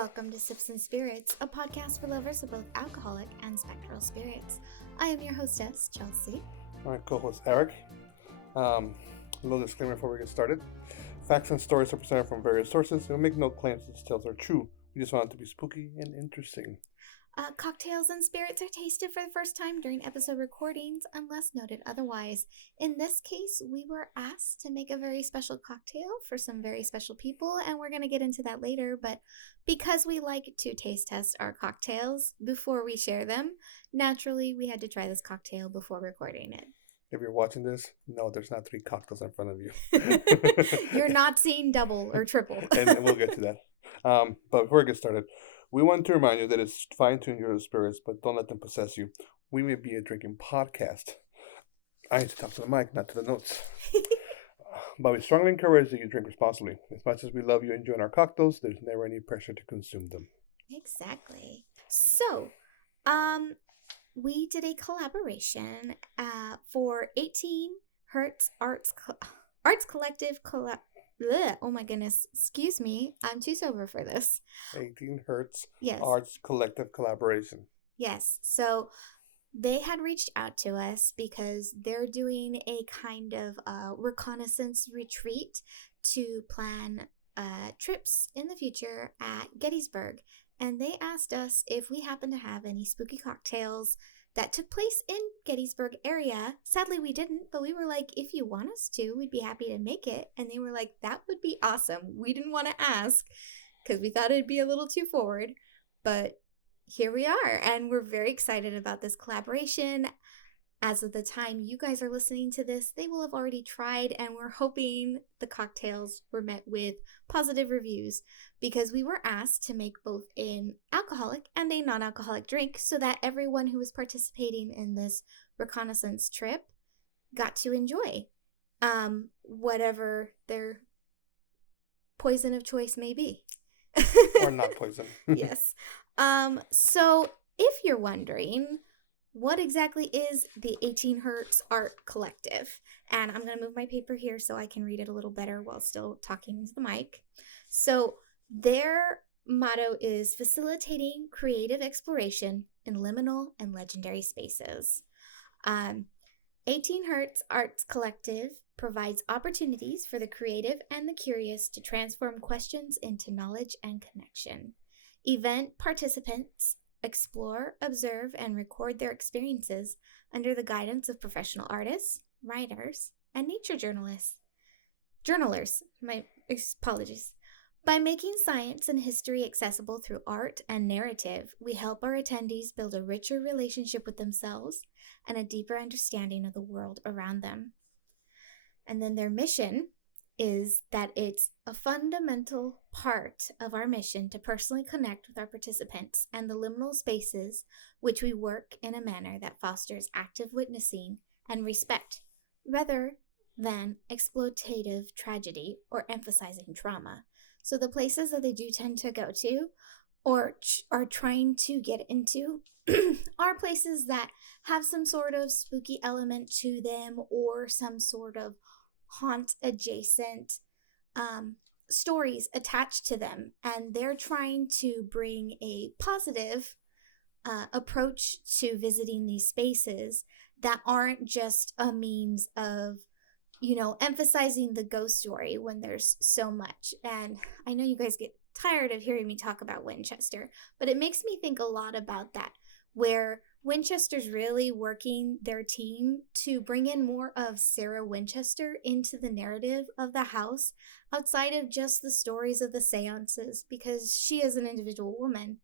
Welcome to Sips and Spirits, a podcast for lovers of both alcoholic and spectral spirits. I am your hostess, Chelsea. My co-host, Eric. A little disclaimer before we get started. Facts and stories are presented from various sources, and we make no claims that these tales are true. We just want it to be spooky and interesting. Cocktails and spirits are tasted for the first time during episode recordings, unless noted otherwise. In this case, we were asked to make a very special cocktail for some very special people, and we're going to get into that later, but because we like to taste test our cocktails before we share them, naturally we had to try this cocktail before recording it. If you're watching this, no, there's not 3 cocktails in front of you. You're not seeing double or triple. and we'll get to that. But before we get started, we want to remind you that it's fine to enjoy the spirits, but don't let them possess you. We may be a drinking podcast. I need to talk to the mic, not to the notes. But we strongly encourage that you drink responsibly. As much as we love you enjoying our cocktails, there's never any pressure to consume them. Exactly. So, we did a collaboration for 18 Hertz Arts Collective oh my goodness, excuse me, I'm too sober for this. 18 Hertz Yes. Arts Collective Collaboration. Yes, so they had reached out to us because they're doing a kind of reconnaissance retreat to plan trips in the future at Gettysburg. And they asked us if we happen to have any spooky cocktails that took place in Gettysburg area. Sadly, we didn't, but we were like, if you want us to, we'd be happy to make it. And they were like, that would be awesome. We didn't want to ask because we thought it'd be a little too forward, but here we are. And we're very excited about this collaboration. As of the time you guys are listening to this, they will have already tried, and we're hoping the cocktails were met with positive reviews because we were asked to make both an alcoholic and a non-alcoholic drink so that everyone who was participating in this reconnaissance trip got to enjoy whatever their poison of choice may be. Or not poison. Yes. So if you're wondering, what exactly is the 18 Hertz Art Collective? And I'm going to move my paper here so I can read it a little better while still talking into the mic. So their motto is facilitating creative exploration in liminal and legendary spaces. 18 Hertz Arts Collective provides opportunities for the creative and the curious to transform questions into knowledge and connection. Event participants explore, observe, and record their experiences under the guidance of professional artists, writers, and nature journalers. My apologies. By making science and history accessible through art and narrative, we help our attendees build a richer relationship with themselves and a deeper understanding of the world around them. And then their mission is that it's a fundamental part of our mission to personally connect with our participants and the liminal spaces which we work in a manner that fosters active witnessing and respect rather than exploitative tragedy or emphasizing trauma. So the places that they do tend to go to or are trying to get into are places that have some sort of spooky element to them or some sort of haunt adjacent stories attached to them, and they're trying to bring a positive approach to visiting these spaces that aren't just a means of emphasizing the ghost story when there's so much. And I know you guys get tired of hearing me talk about Winchester, but it makes me think a lot about that, where Winchester's really working their team to bring in more of Sarah Winchester into the narrative of the house outside of just the stories of the seances, because she as an individual woman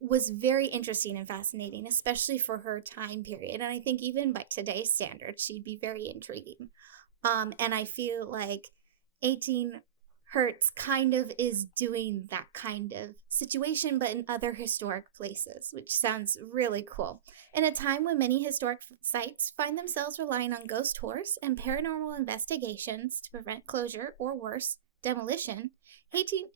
was very interesting and fascinating, especially for her time period. And I think even by today's standards, she'd be very intriguing. And I feel like 18 Hertz kind of is doing that kind of situation, but in other historic places, which sounds really cool. In a time when many historic sites find themselves relying on ghost tours and paranormal investigations to prevent closure or worse, demolition, 18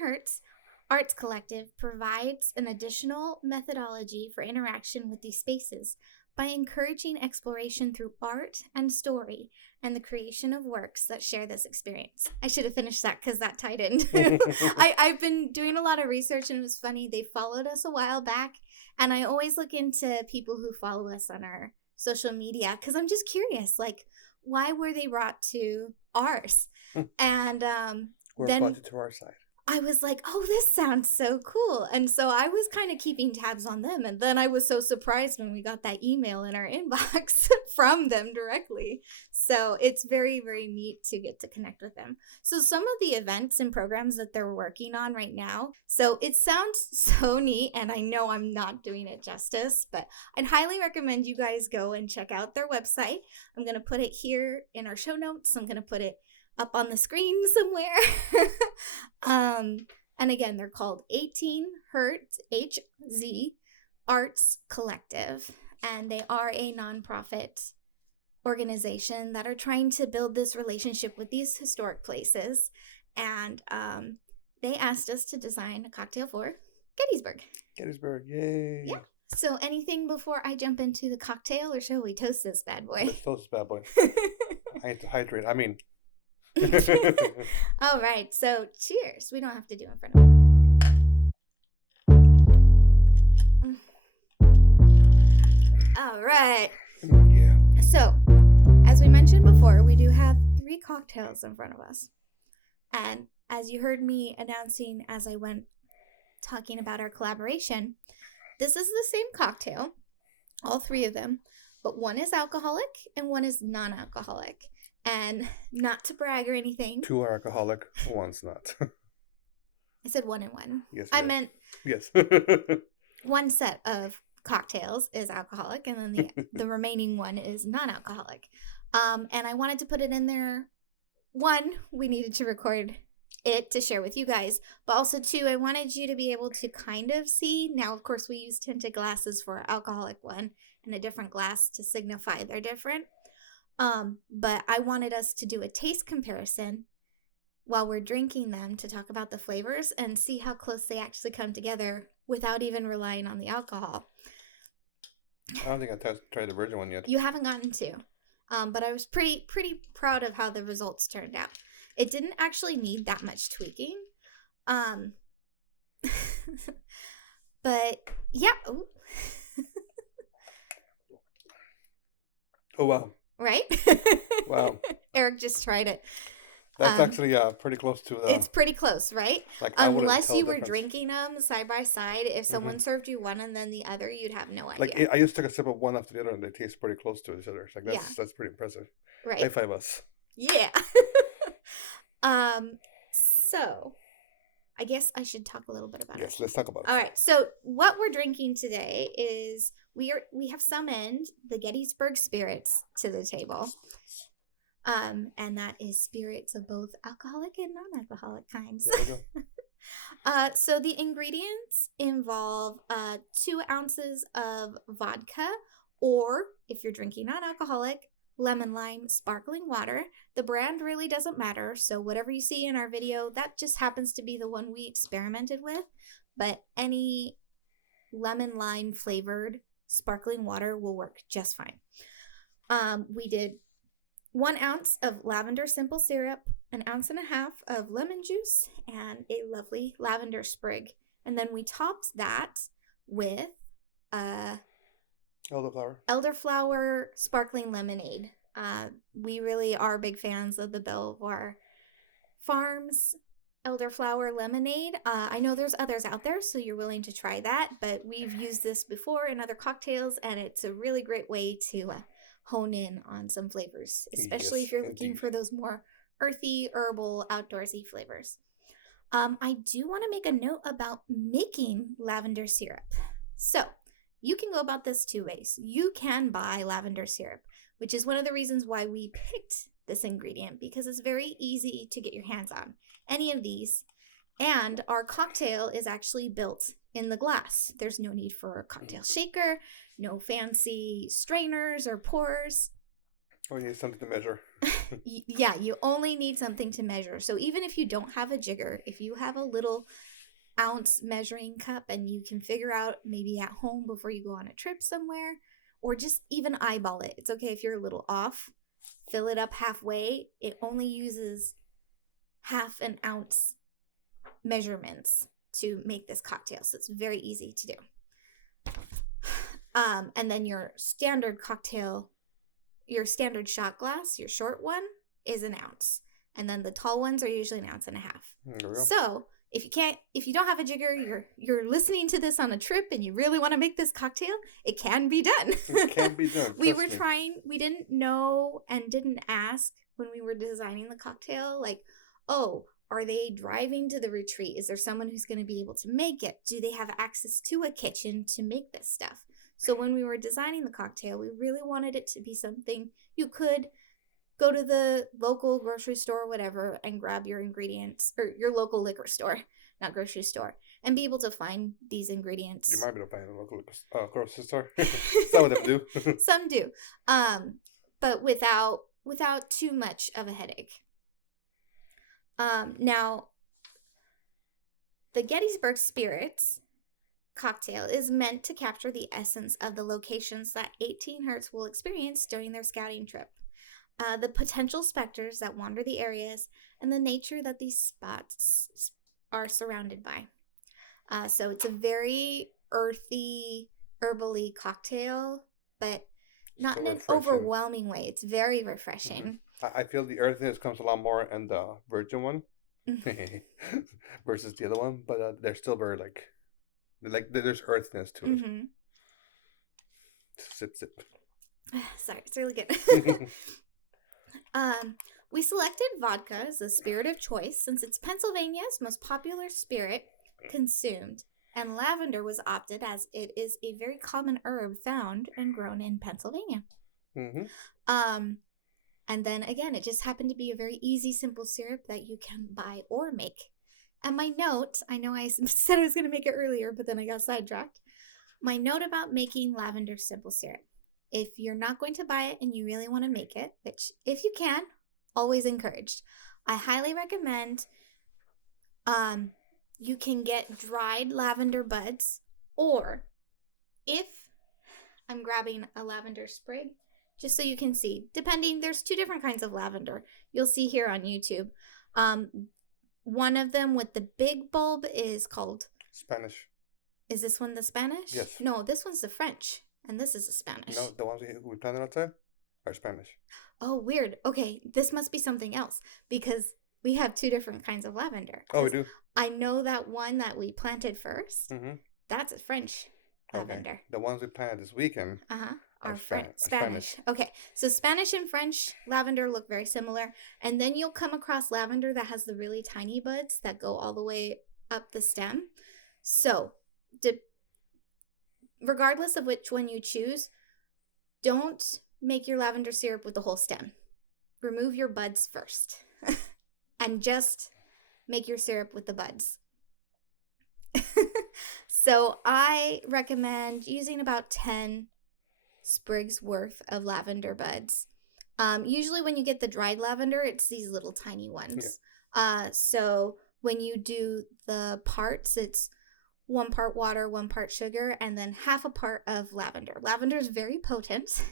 Hertz Arts Collective provides an additional methodology for interaction with these spaces by encouraging exploration through art and story and the creation of works that share this experience. I should have finished that because that tied in. I've been doing a lot of research, and it was funny. They followed us a while back, and I always look into people who follow us on our social media because I'm just curious, like, why were they brought to ours? And We're then brought to our side. I was like, oh, this sounds so cool. And so I was kind of keeping tabs on them. And then I was so surprised when we got that email in our inbox from them directly. So it's very, very neat to get to connect with them. So some of the events and programs that they're working on right now. So it sounds so neat. And I know I'm not doing it justice, but I'd highly recommend you guys go and check out their website. I'm going to put it here in our show notes. I'm going to put it up on the screen somewhere. And again, they're called 18 Hertz HZ Arts Collective, and they are a nonprofit organization that are trying to build this relationship with these historic places. And they asked us to design a cocktail for Gettysburg. Gettysburg, yay! Yeah. So anything before I jump into the cocktail, or shall we toast this bad boy? Let's toast this bad boy. I need to hydrate. I mean. All right, so cheers. We don't have to do it in front of them. All right. Yeah. So, as we mentioned before, we do have 3 cocktails in front of us. And as you heard me announcing as I went talking about our collaboration, this is the same cocktail, all 3 of them, but one is alcoholic and one is non-alcoholic. And not to brag or anything. 2 are alcoholic, 1's not. I said 1 and 1. Yes. I meant yes. one set of cocktails is alcoholic, and then the remaining one is non-alcoholic. And I wanted to put it in there. 1, we needed to record it to share with you guys, but also 2, I wanted you to be able to kind of see. Now, of course, we use tinted glasses for our alcoholic one and a different glass to signify they're different. But I wanted us to do a taste comparison while we're drinking them to talk about the flavors and see how close they actually come together without even relying on the alcohol. I don't think I tried the virgin one yet. You haven't gotten to. But I was pretty proud of how the results turned out. It didn't actually need that much tweaking. But yeah. Ooh. Oh, wow. Right? Wow. Eric just tried it. That's actually pretty close to the... It's pretty close, right? Like, unless you were drinking them side by side. If someone served you one and then the other, you'd have no idea. Like, I just took a sip of one after the other, and they taste pretty close to each other. Like, that's pretty impressive. Right. High five us. Yeah. So, I guess I should talk a little bit about it. Yes, let's talk about it. All right. So, what we're drinking today is we have summoned the Gettysburg spirits to the table. And that is spirits of both alcoholic and non-alcoholic kinds. There we go. So the ingredients involve 2 ounces of vodka, or if you're drinking non-alcoholic, lemon lime sparkling water. The brand really doesn't matter. So whatever you see in our video, that just happens to be the one we experimented with. But any lemon lime flavored sparkling water will work just fine. We did 1 ounce of lavender simple syrup, 1.5 ounces of lemon juice, and a lovely lavender sprig. And then we topped that with elderflower sparkling lemonade. We really are big fans of the Belvoir Farms elderflower lemonade. I know there's others out there, so you're willing to try that, but we've used this before in other cocktails, and it's a really great way to hone in on some flavors, especially if you're looking for those more earthy, herbal, outdoorsy flavors. I do want to make a note about making lavender syrup. So you can go about this 2 ways. You can buy lavender syrup, which is one of the reasons why we picked this ingredient, because it's very easy to get your hands on any of these. And our cocktail is actually built in the glass. There's no need for a cocktail shaker, no fancy strainers or pours. Oh, you need something to measure. Yeah, you only need something to measure. So even if you don't have a jigger, if you have a little ounce measuring cup and you can figure out maybe at home before you go on a trip somewhere, or just even eyeball it. It's okay if you're a little off. Fill it up halfway. It only uses half an ounce measurements to make this cocktail, so it's very easy to do. And then your standard cocktail, your standard shot glass, your short one is an ounce, and then the tall ones are usually an ounce and a half. There we go. So if you don't have a jigger, you're listening to this on a trip and you really want to make this cocktail, it can be done. It can be done. We didn't know and didn't ask when we were designing the cocktail, like, oh, are they driving to the retreat? Is there someone who's going to be able to make it? Do they have access to a kitchen to make this stuff? So when we were designing the cocktail, we really wanted it to be something you could go to the local grocery store or whatever and grab your ingredients, or your local liquor store, not grocery store, and be able to find these ingredients. You might be able to find a local grocery store. Some of them do. Some do. But without too much of a headache. Now, the Gettysburg Spirits cocktail is meant to capture the essence of the locations that 18 Hertz will experience during their scouting trip. The potential specters that wander the areas, and the nature that these spots are surrounded by. So it's a very earthy, herbally cocktail, but not in an overwhelming way. It's very refreshing. I feel the earthiness comes a lot more in the virgin one versus the other one, but they're still very like there's earthiness to it. Mm-hmm. Sip. Sorry, it's really good. We selected vodka as the spirit of choice since it's Pennsylvania's most popular spirit consumed, and lavender was opted as it is a very common herb found and grown in Pennsylvania. Mm-hmm. And then again, it just happened to be a very easy, simple syrup that you can buy or make. And my note, I know I said I was going to make it earlier, but then I got sidetracked. My note about making lavender simple syrup. If you're not going to buy it and you really want to make it, which if you can, always encouraged. I highly recommend you can get dried lavender buds, or if I'm grabbing a lavender sprig, just so you can see, there's two different kinds of lavender. You'll see here on YouTube. One of them with the big bulb is called Spanish. Is this one the Spanish? Yes. No, this one's the French, and this is the Spanish. No, the ones we planted outside are Spanish. Oh, weird. Okay, this must be something else because we have two different kinds of lavender. Oh, we do? I know that one that we planted first, Mm-hmm. that's a French lavender. Okay. The ones we planted this weekend are Spanish. Spanish. Okay, so Spanish and French lavender look very similar. And then you'll come across lavender that has the really tiny buds that go all the way up the stem. So, regardless of which one you choose, don't make your lavender syrup with the whole stem. Remove your buds first. And just make your syrup with the buds. So I recommend using about 10 sprigs worth of lavender buds. Usually when you get the dried lavender, it's these little tiny ones. Yeah. So when you do the parts, it's 1 part water, 1 part sugar, and then half a part of lavender. Lavender is very potent.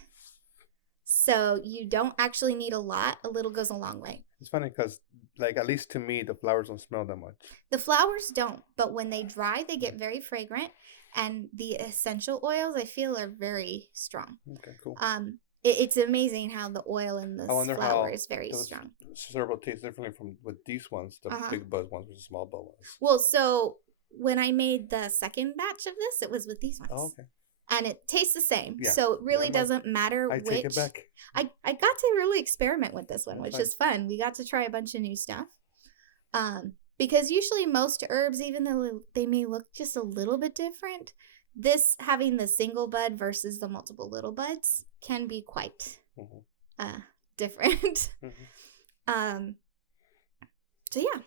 So you don't actually need a lot. A little goes a long way. It's funny because, like, at least to me, the flowers don't smell that much. The flowers don't, but when they dry, they get very fragrant. And the essential oils, I feel, are very strong. Okay, cool. It's amazing how the oil in this flower is very strong. Syrup tastes differently from with these ones, the big bud ones versus small bud ones. Well, so when I made the second batch of this, it was with these ones. Oh, okay. And it tastes the same. Yeah. So it really doesn't matter which. I take it back. I got to really experiment with this one, which is fun. We got to try a bunch of new stuff. Because usually most herbs, even though they may look just a little bit different, this having the single bud versus the multiple little buds can be quite different. So yeah.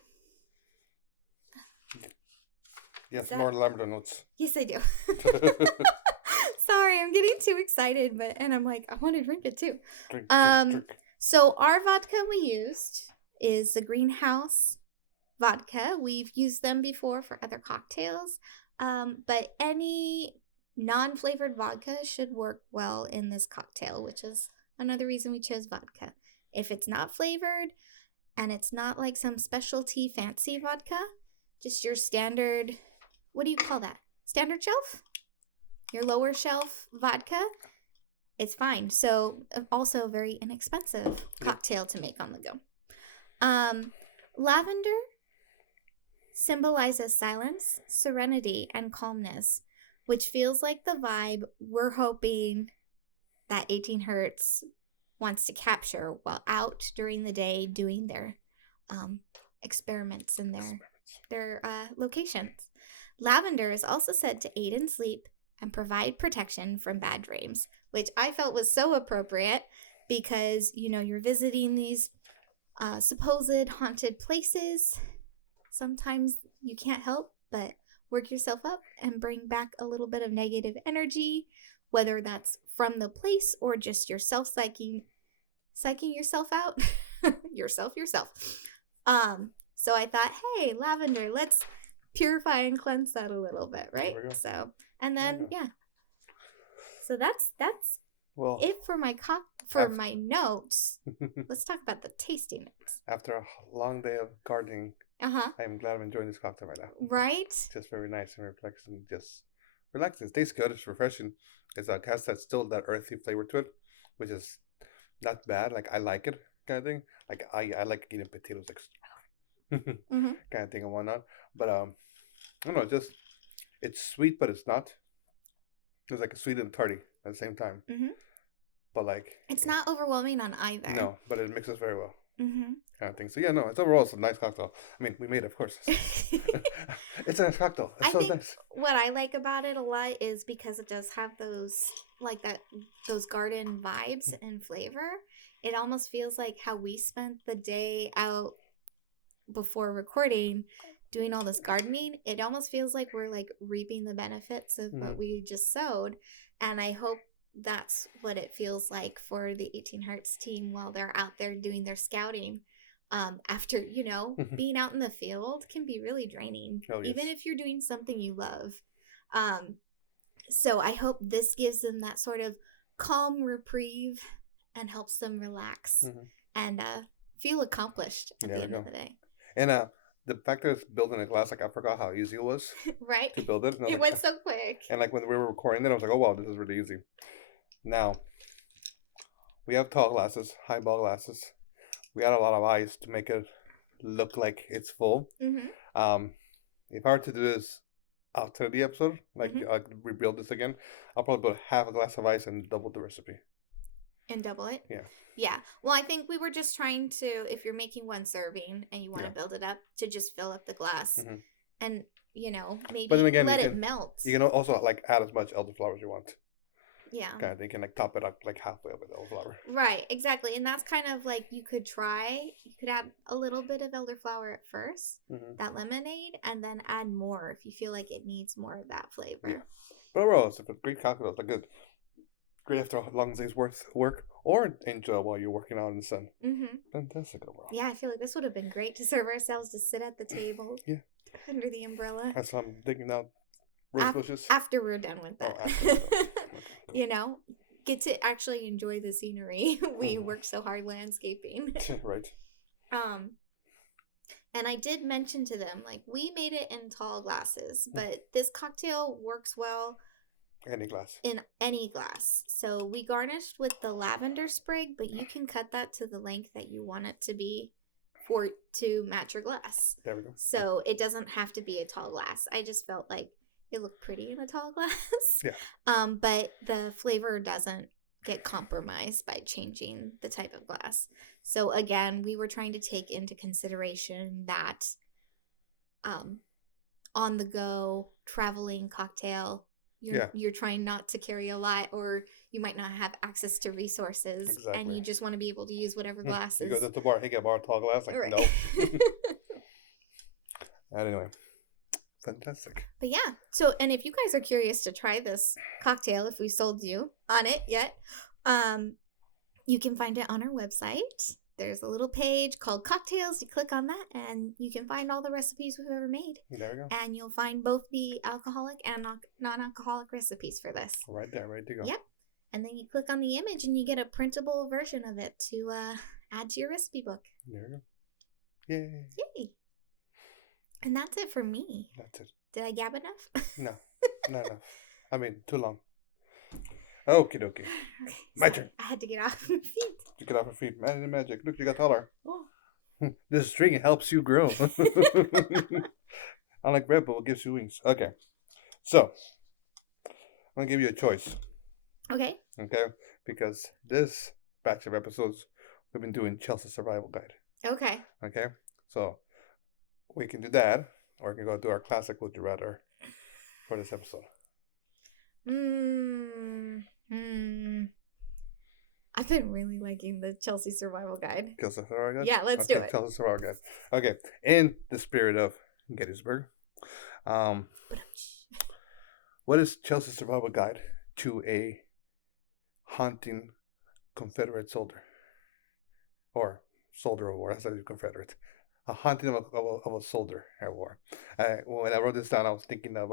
Yes, more lavender notes. Yes, I do. Sorry, I'm getting too excited, and I'm like, I want to drink it too. Drink. So our vodka we used is the Greenhouse vodka. We've used them before for other cocktails, but any non-flavored vodka should work well in this cocktail, which is another reason we chose vodka. If it's not flavored and it's not like some specialty fancy vodka, just your standard, what do you call that? Standard shelf? Your lower shelf vodka, it's fine. So also a very inexpensive cocktail to make on the go. Lavender symbolizes silence, serenity, and calmness, which feels like the vibe we're hoping that 18 Hertz wants to capture while out during the day doing their experiments in their locations. Lavender is also said to aid in sleep and provide protection from bad dreams, which I felt was so appropriate because, you're visiting these supposed haunted places. Sometimes you can't help but work yourself up and bring back a little bit of negative energy, whether that's from the place or just yourself psyching yourself out. yourself. So I thought, hey, lavender, let's purify and cleanse that a little bit, right? So, and then so that's it for my my notes. Let's talk about the tasting notes. After a long day of gardening, I'm glad I'm enjoying this cocktail right now. Right? It's just very nice and relaxing. Just relaxing. It tastes good. It's refreshing. It has that earthy flavor to it, which is not bad. Like, I like it, kind of thing. Like, I like eating potatoes, like kind of thing and whatnot. But I don't know. It's sweet, but it's not. It's like a sweet and tarty at the same time. But like, it's not overwhelming on either. No, but it mixes very well. Kind of thing. So it's overall it's a nice cocktail. I mean, we made it, of course. It's a nice cocktail. It's so nice. What I like about it a lot is because it does have those garden vibes and flavor. It almost feels like how we spent the day out before recording doing all this gardening. It almost feels like we're like reaping the benefits of what we just sowed, and I hope that's what it feels like for the 18 Hearts team while they're out there doing their scouting. After, being out in the field can be really draining, even if you're doing something you love. So I hope this gives them that sort of calm reprieve and helps them relax and feel accomplished at the end of the day. And the fact that it's built in a glass, like, I forgot how easy it was right? to build it. It went so quick. And like when we were recording it, I was like, oh wow, this is really easy. Now, we have tall glasses, highball glasses. We add a lot of ice to make it look like it's full. If I were to do this after the episode, like rebuild this again, I'll probably put half a glass of ice and double the recipe. And double it? Yeah. Yeah. Well, I think we were just trying to, if you're making one serving and you want to build it up, to just fill up the glass and, maybe let it melt. You can also like add as much elderflower as you want. Yeah. Kind of thing. You can like top it up like halfway up with elderflower. Right, exactly. And that's kind of like you could add a little bit of elderflower at first, that lemonade, and then add more if you feel like it needs more of that flavor. Yeah. But overall, it's a great cocktail. It's like great after a long day's worth work, or enjoy while you're working out in the sun. Fantastic overall. Yeah, I feel like this would have been great to serve ourselves, to sit at the table. Under the umbrella. That's what I'm thinking now. Rose bushes. After we're done with that. Okay. Get to actually enjoy the scenery. We worked so hard landscaping. Right. And I did mention to them, like, we made it in tall glasses, but this cocktail works well in any glass. So we garnished with the lavender sprig, but you can cut that to the length that you want it to be to match your glass. There we go. So it doesn't have to be a tall glass. I just felt like it looked pretty in a tall glass. Yeah. But the flavor doesn't get compromised by changing the type of glass. So again, we were trying to take into consideration that on the go traveling cocktail. You're trying not to carry a lot, or you might not have access to resources, and you just want to be able to use whatever glasses. You go to the bar, hey, get a bar tall glass, like right. No. Anyway, fantastic. But yeah, so, and if you guys are curious to try this cocktail, if we sold you on it yet, you can find it on our website. there's a little page called Cocktails. You click on that, and you can find all the recipes we've ever made. There we go. And you'll find both the alcoholic and non-alcoholic recipes for this. Right there, ready to go. Yep. And then you click on the image, and you get a printable version of it to add to your recipe book. There we go. Yay. Yay. And that's it for me. That's it. Did I gab enough? No, not enough. I mean, too long. Okie dokie. Okay, My sorry. turn. I had to get off my feet. You get off your feet. Magic. Look, you got taller. Oh. This string helps you grow. Unlike Red Bull, it gives you wings. Okay. So, I'm going to give you a choice. Okay. Okay? Because this batch of episodes, we've been doing Chelsea's Survival Guide. Okay. Okay? So, we can do that, or we can go do our classic Would You Rather for this episode. I've been really liking the Chelsea Survival Guide. Chelsea Survival Guide? Yeah, let's do it. Chelsea Survival Guide. Okay. In the spirit of Gettysburg, what is Chelsea's Survival Guide to a hunting Confederate soldier? Or soldier of war, that's not a Confederate. A hunting of a soldier at war. When I wrote this down, I was thinking of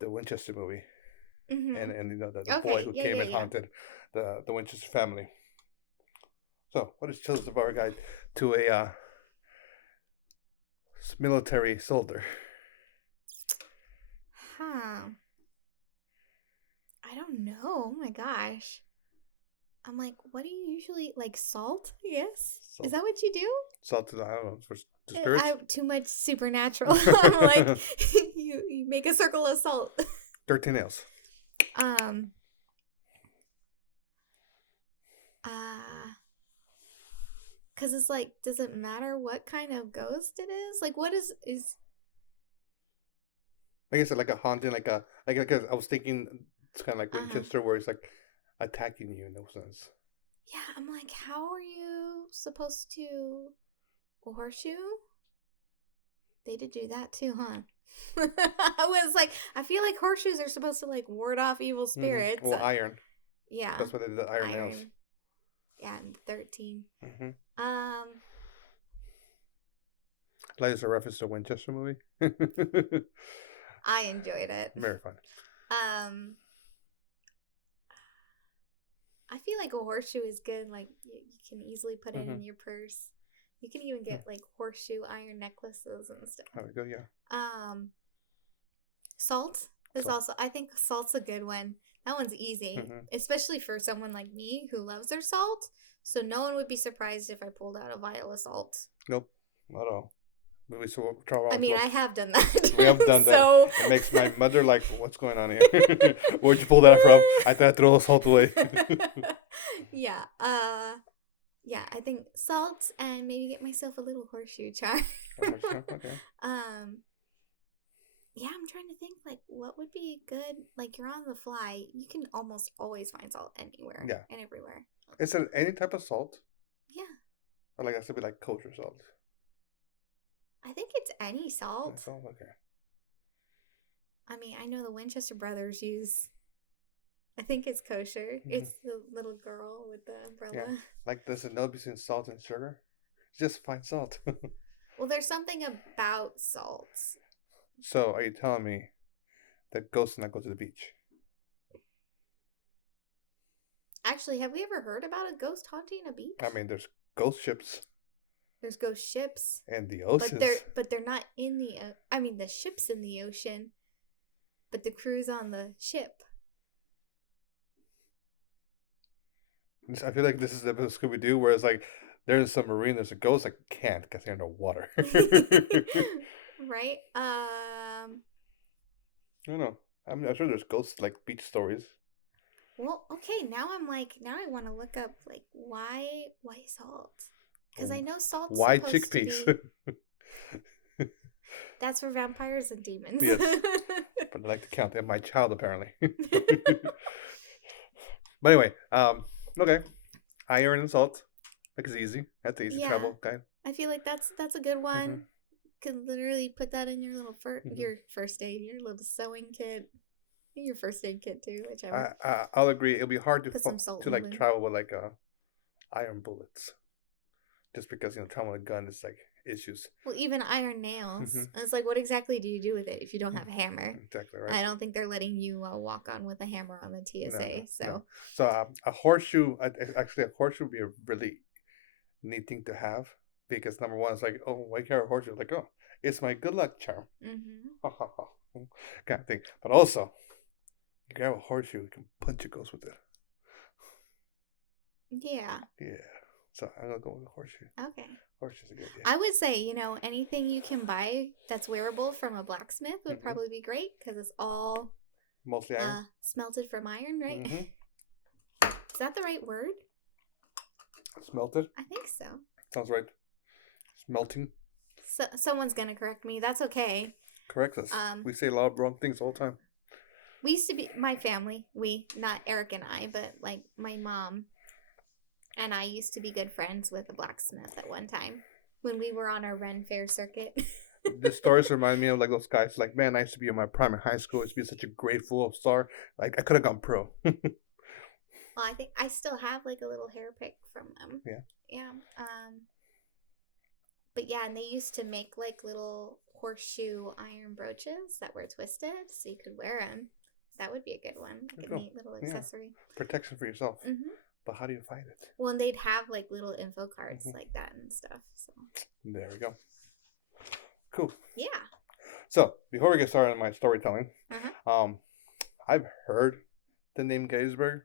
the Winchester movie. Mm-hmm. And you know, the boy who came and hunted the Winchester family. So, what is Chelsea's Survival Guide to a military soldier? Huh. I don't know. Oh my gosh. I'm like, what do you usually like? Salt? Yes. Salt. Is that what you do? Salt, I don't know, for the spirits? Too much supernatural. I'm like, you make a circle of salt. 13 nails. Because it's like, does it matter what kind of ghost it is? Like, what is Like I said, like a haunting, like I was thinking it's kind of like Winchester, where it's like attacking you in no sense. Yeah, I'm like, how are you supposed to horseshoe? They did do that too, huh? I was like, I feel like horseshoes are supposed to like ward off evil spirits. Well, iron. Yeah. That's why they did the iron nails. Yeah, and 13. Mm-hmm. Like it's a reference to a Winchester movie. I enjoyed it. Very fun. I feel like a horseshoe is good. Like you can easily put it in your purse. You can even get like horseshoe iron necklaces and stuff. There we go. Yeah. Salt is also. I think salt's a good one. That one's easy, especially for someone like me who loves their salt. So no one would be surprised if I pulled out a vial of salt. Nope, not at all. I mean, I have done that. We have done that. It makes my mother like, what's going on here? Where'd you pull that from? I thought I'd throw the salt away. Yeah. Yeah, I think salt and maybe get myself a little horseshoe charm. Okay. Yeah, I'm trying to think like what would be good. Like you're on the fly, you can almost always find salt anywhere. Yeah. And everywhere. Is it any type of salt? Yeah. Or like it has to be like kosher salt? I think it's any salt. Salt, okay. I mean, I know the Winchester brothers use. I think it's kosher. It's the little girl with the umbrella. Yeah. Like, does it know between salt and sugar? Just find salt. Well, there's something about salt. So, are you telling me that ghosts not go to the beach? Actually, have we ever heard about a ghost haunting a beach? I mean, there's ghost ships. There's ghost ships. And the oceans. But they're not in the. I mean, the ship's in the ocean, but the crew's on the ship. I feel like this is the episode Scooby-Doo, where it's like there's a submarine, there's a ghost. Like can't because they're underwater. Right. I don't know. I'm sure there's ghosts like beach stories. Well, okay. Now I want to look up like why salt. Because I know salt's why supposed chickpeas? to be... That's for vampires and demons. Yes, but I like to count. They're my child, apparently. But anyway, okay, iron and salt. Like it's easy. That's the easy travel guide. I feel like that's a good one. Can literally put that in your little your first aid, your little sewing kit, your first aid kit too, whichever. I'll agree. It'll be hard to put some salt to like travel with like iron bullets. just because trauma with a gun is like issues. Well, even iron nails. Hmm. It's like, what exactly do you do with it if you don't have a hammer? Exactly right. I don't think they're letting you walk on with a hammer on the No, TSA. no, So, no. So a horseshoe, actually, a horseshoe would be a really neat thing to have because number one, it's like, oh, why carry a horseshoe? Like, oh, it's my good luck charm, kind of thing. But also, you grab a horseshoe, you can punch your ghost with it. yeah. Yeah. So I'm gonna go with a horseshoe. Okay. Horseshoe's a good idea. I would say, anything you can buy that's wearable from a blacksmith would Mhm. probably be great because it's all Mostly iron. smelted from iron, right? Mhm. Is that the right word? Smelted. I think so. Sounds right. Smelting. So someone's gonna correct me. That's okay. Correct us. We say a lot of wrong things all the time. We used to be my family. Not Eric and I, but like my mom and I used to be good friends with a blacksmith at one time when we were on our Ren Fair circuit. These stories remind me of like those guys. Like, man, I used to be in my prime in high school. I used to be such a great football star. Like, I could have gone pro. Well, I think I still have like a little hair pick from them. Yeah. Yeah. But yeah, and they used to make like little horseshoe iron brooches that were twisted so you could wear them. That would be a good one. Like a neat little accessory. Protection for yourself. Mm-hmm. But how do you fight it? Well, and they'd have like little info cards like that and stuff. So there we go. Cool. Yeah. So before we get started on my storytelling, I've heard the name Gettysburg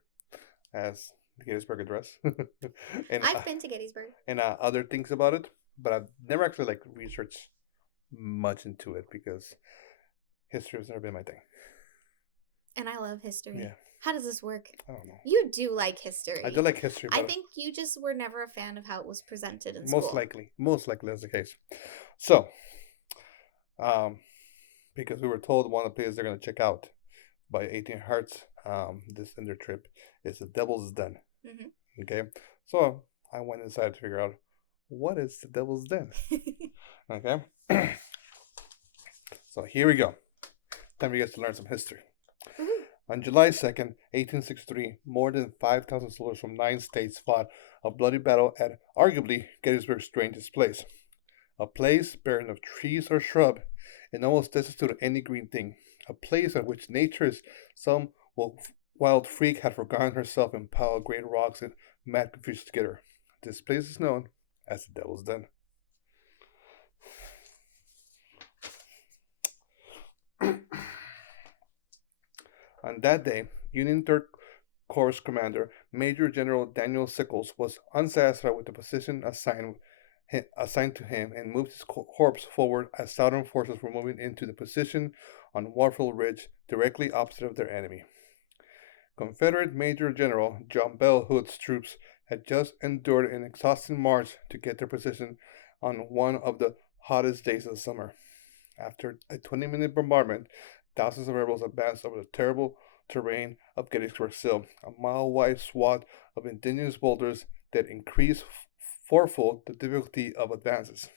as the Gettysburg Address, and I've been to Gettysburg and other things about it, but I've never actually like researched much into it because history has never been my thing. And I love history. Yeah. How does this work? I don't know. You do like history. I do like history. I think you just were never a fan of how it was presented in school. Most likely that's the case. So, because we were told one of the places they're going to check out by 18 Hearts, this in their trip is the Devil's Den. Mm-hmm. Okay, so I went inside to figure out what is the Devil's Den. Okay, so here we go. Time we get to learn some history. On July 2nd, 1863, more than 5,000 soldiers from 9 states fought a bloody battle at arguably Gettysburg's strangest place. A place barren of trees or shrub and almost destitute of any green thing. A place at which nature's some wild freak had forgotten herself and piled great rocks and mad confusion together. This place is known as the Devil's Den. On that day, Union 3rd Corps Commander Major General Daniel Sickles was unsatisfied with the position assigned to him and moved his corps forward as Southern forces were moving into the position on Warfield Ridge directly opposite of their enemy. Confederate Major General John Bell Hood's troops had just endured an exhausting march to get their position on one of the hottest days of the summer. After a 20-minute bombardment, thousands of rebels advanced over the terrible terrain of Gettysburg Hill, a mile-wide swath of indigenous boulders that increased fourfold the difficulty of advances.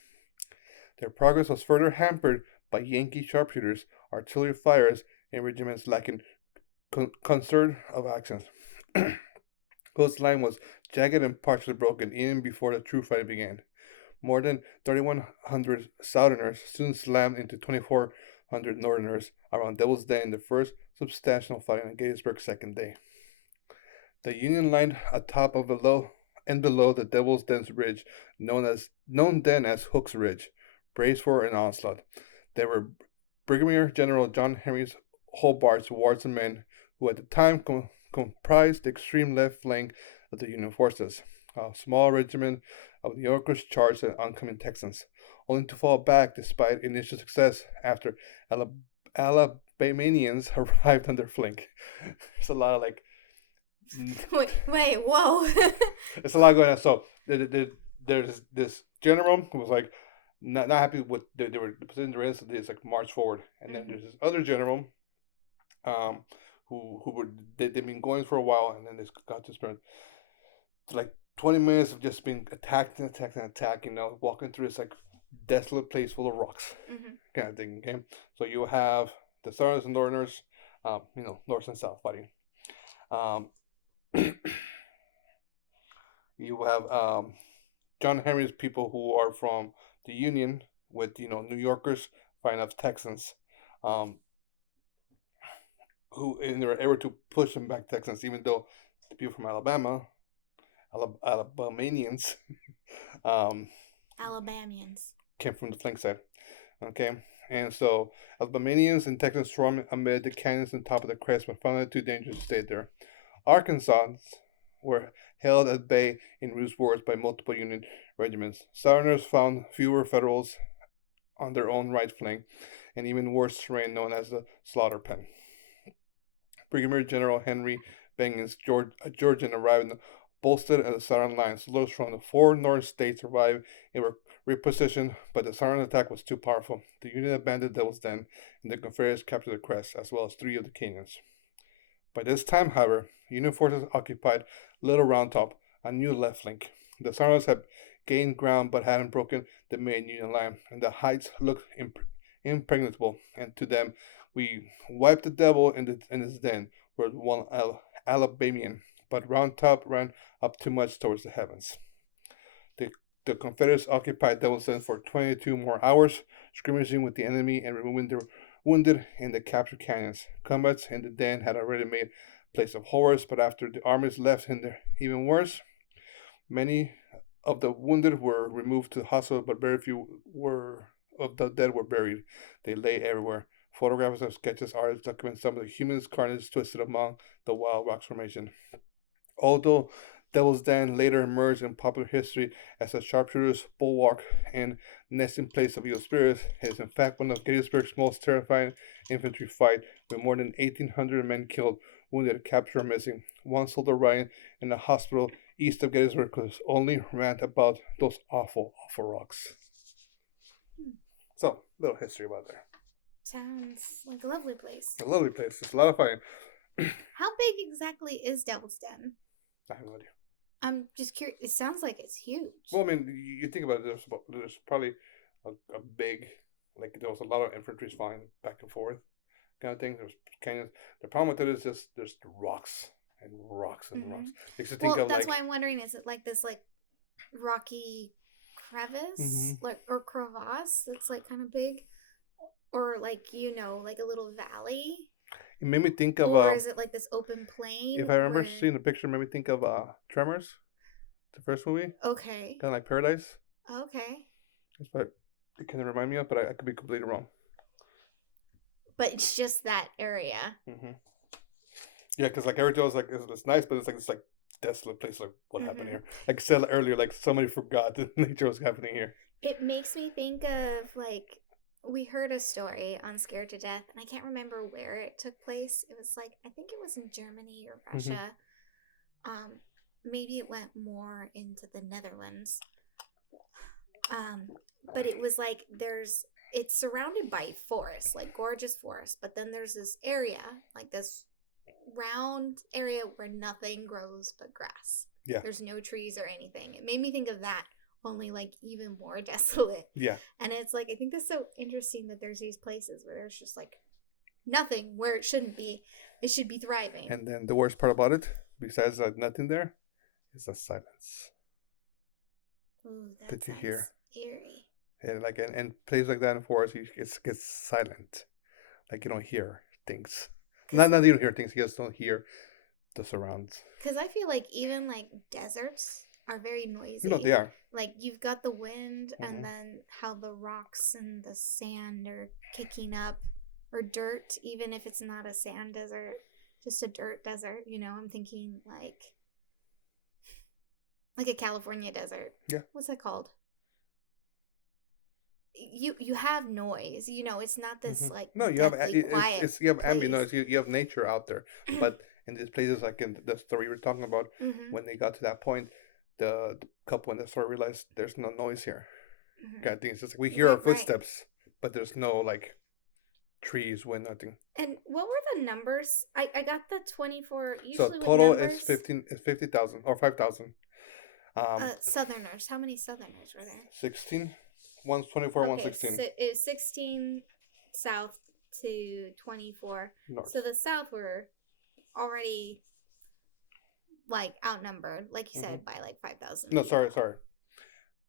Their progress was further hampered by Yankee sharpshooters, artillery fires, and regiments lacking concert of actions. Hood's line was jagged and partially broken even before the true fight began. More than 3,100 Southerners soon slammed into 2,400 Northerners around Devil's Den in the first substantial fighting on Gettysburg's second day. The Union line atop of below the Devil's Den ridge, known then as Hook's Ridge, braced for an onslaught. There were Brigadier General John Henry Hobart's wards and men, who at the time comprised the extreme left flank of the Union forces. A small regiment of New Yorkers charged the oncoming Texans, only to fall back despite initial success after Alabamians arrived on their flank. There's a lot of like. Wait, whoa. It's a lot going on. So there's this general who was like not happy with they were the position they're in, so they just like march forward, and then there's this other general, who were they've been going for a while, and then they got just burned. Like 20 minutes of just being attacked, walking through this like desolate place full of rocks, kind of thing. Okay, so you have the Southerners and Northerners, North and South fighting. You have John Henry's people who are from the Union with New Yorkers fighting off Texans, um, who and they were able to push them back Texans, even though the people from Alabama, Alabamanians, um, Alabamians. came from the flank side. Okay, and so Alabamanians and Texans swarmed amid the canyons on top of the crest, but found it too dangerous to stay there. Arkansans were held at bay in ruse wars by multiple Union regiments. Southerners found fewer Federals on their own right flank, and even worse terrain known as the Slaughter Pen. Brigadier General Henry Benning's Georgian arrived and bolstered at the Southern line. Soldiers from the four northern states arrived and were repositioned, but the Southern attack was too powerful. The Union abandoned Devil's Den, and the Confederates captured the crest, as well as 3 of the canyons. By this time, however, Union forces occupied Little Round Top, a new left flank. The Southerners had gained ground but hadn't broken the main Union line, and the heights looked impregnable. And to them, we wiped the devil in his den, wrote one Alabamian, but Round Top ran up too much towards the heavens. The Confederates occupied Devil's Den for 22 more hours, skirmishing with the enemy and removing their wounded in the captured canyons. Combats in the Den had already made place of horrors, but after the armies left in there, even worse. Many of the wounded were removed to the hospital, but very few of the dead were buried. They lay everywhere. Photographs and sketches artists document some of the human carnage twisted among the wild rocks formation. Although Devil's Den later emerged in popular history as a sharpshooter's bulwark and nesting place of evil spirits, it is in fact one of Gettysburg's most terrifying infantry fight, with more than 1,800 men killed, wounded, captured, or missing. One soldier dying in a hospital east of Gettysburg because only rant about those awful, awful rocks. So, little history about there. Sounds like a lovely place. A lovely place. It's a lot of fun. How big exactly is Devil's Den? I have no idea. I'm just curious. It sounds like it's huge. Well, I mean, you think about it, there's probably a big, like, there was a lot of infantry flying back and forth kind of thing. There's canyons. The problem with it is just there's rocks and rocks and rocks. Makes you think well, of, that's like, why I'm wondering, is it like this, like, rocky crevice? Like, or crevasse that's, like, kind of big? Or, like, like a little valley? it made me think of... Or is it like this open plain? If I remember seeing the picture, it made me think of Tremors, the first movie. Okay. Kind of like Paradise. Okay. That's what it kind of remind me of, but I could be completely wrong. But it's just that area. Yeah, because like everything was like, it's nice, but it's like desolate place. Like, what happened here? Like I said earlier, like somebody forgot that nature was happening here. It makes me think of, like, we heard a story on Scared to Death, and I can't remember where it took place. It was like, I think it was in Germany or Russia. Maybe it went more into the Netherlands. But it was like, it's surrounded by forest, like gorgeous forest, but then there's this area, like this round area where nothing grows but grass. Yeah. There's no trees or anything. It made me think of that, only like even more desolate. Yeah. And it's like, I think that's so interesting that there's these places where there's just like nothing where it shouldn't be. It should be thriving. And then the worst part about it, besides that nothing there, is the silence. Ooh, that you hear. Eerie. And like and places like that in forest, it gets silent. Like you don't hear things. Not you don't hear things. You just don't hear the surrounds. Because I feel like even like deserts are very noisy. No, they are. Like you've got the wind, and then how the rocks and the sand are kicking up, or dirt, even if it's not a sand desert, just a dirt desert. I'm thinking like a California desert. Yeah. What's that called? You have noise. It's not this like no. You have you have ambient noise. You have nature out there, but in these places, like in the story we were talking about, when they got to that point, the couple in the store realized there's no noise here. Kind of thing. It's just like we hear our footsteps, but there's no like trees, wind, nothing. And what were the numbers? I got the 24. Usually so total is 50,000 or 5,000. Southerners. How many Southerners were there? 16. One's 24, one's 16. So it was 16 south to 24 north. So the south were already like outnumbered, like you said, by like 5,000. No, sorry.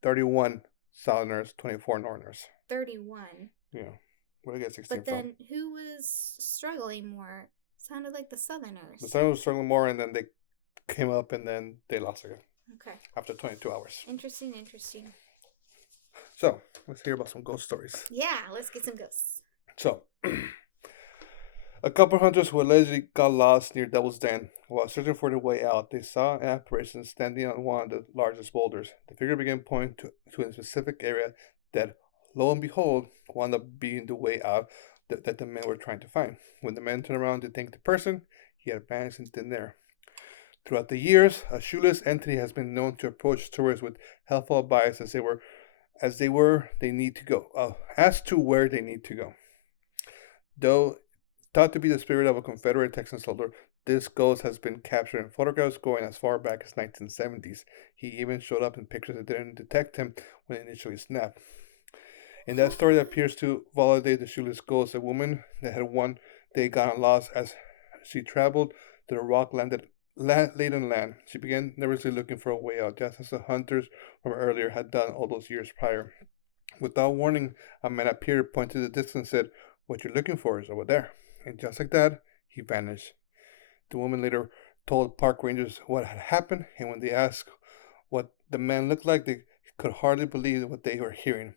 31 Southerners, 24 Northerners. 31. Yeah. Where did I get 16 But from? then who was struggling more? Sounded like the Southerners. The Southerners were struggling more, and then they came up, and then they lost again. Okay. After 22 hours. Interesting. So, let's hear about some ghost stories. Yeah, let's get some ghosts. So, a couple hunters who allegedly got lost near Devil's Den. While searching for their way out, they saw an apparition standing on one of the largest boulders. The figure began pointing to a specific area that, lo and behold, wound up being the way out that the men were trying to find. When the men turned around to thank the person, he had vanished in thin air. Throughout the years, a shoeless entity has been known to approach tourists with helpful advice as to where they need to go. As to where they need to go. Though thought to be the spirit of a Confederate Texan soldier, this ghost has been captured in photographs going as far back as 1970s. He even showed up in pictures that didn't detect him when it initially snapped. In that story that appears to validate the shoeless ghost, a woman that had one day gotten lost as she traveled to the laden land. She began nervously looking for a way out, just as the hunters from earlier had done all those years prior. Without warning, a man appeared, pointed to the distance, and said, "What you're looking for is over there." And just like that, he vanished. The woman later told park rangers what had happened, and when they asked what the man looked like, they could hardly believe what they were hearing.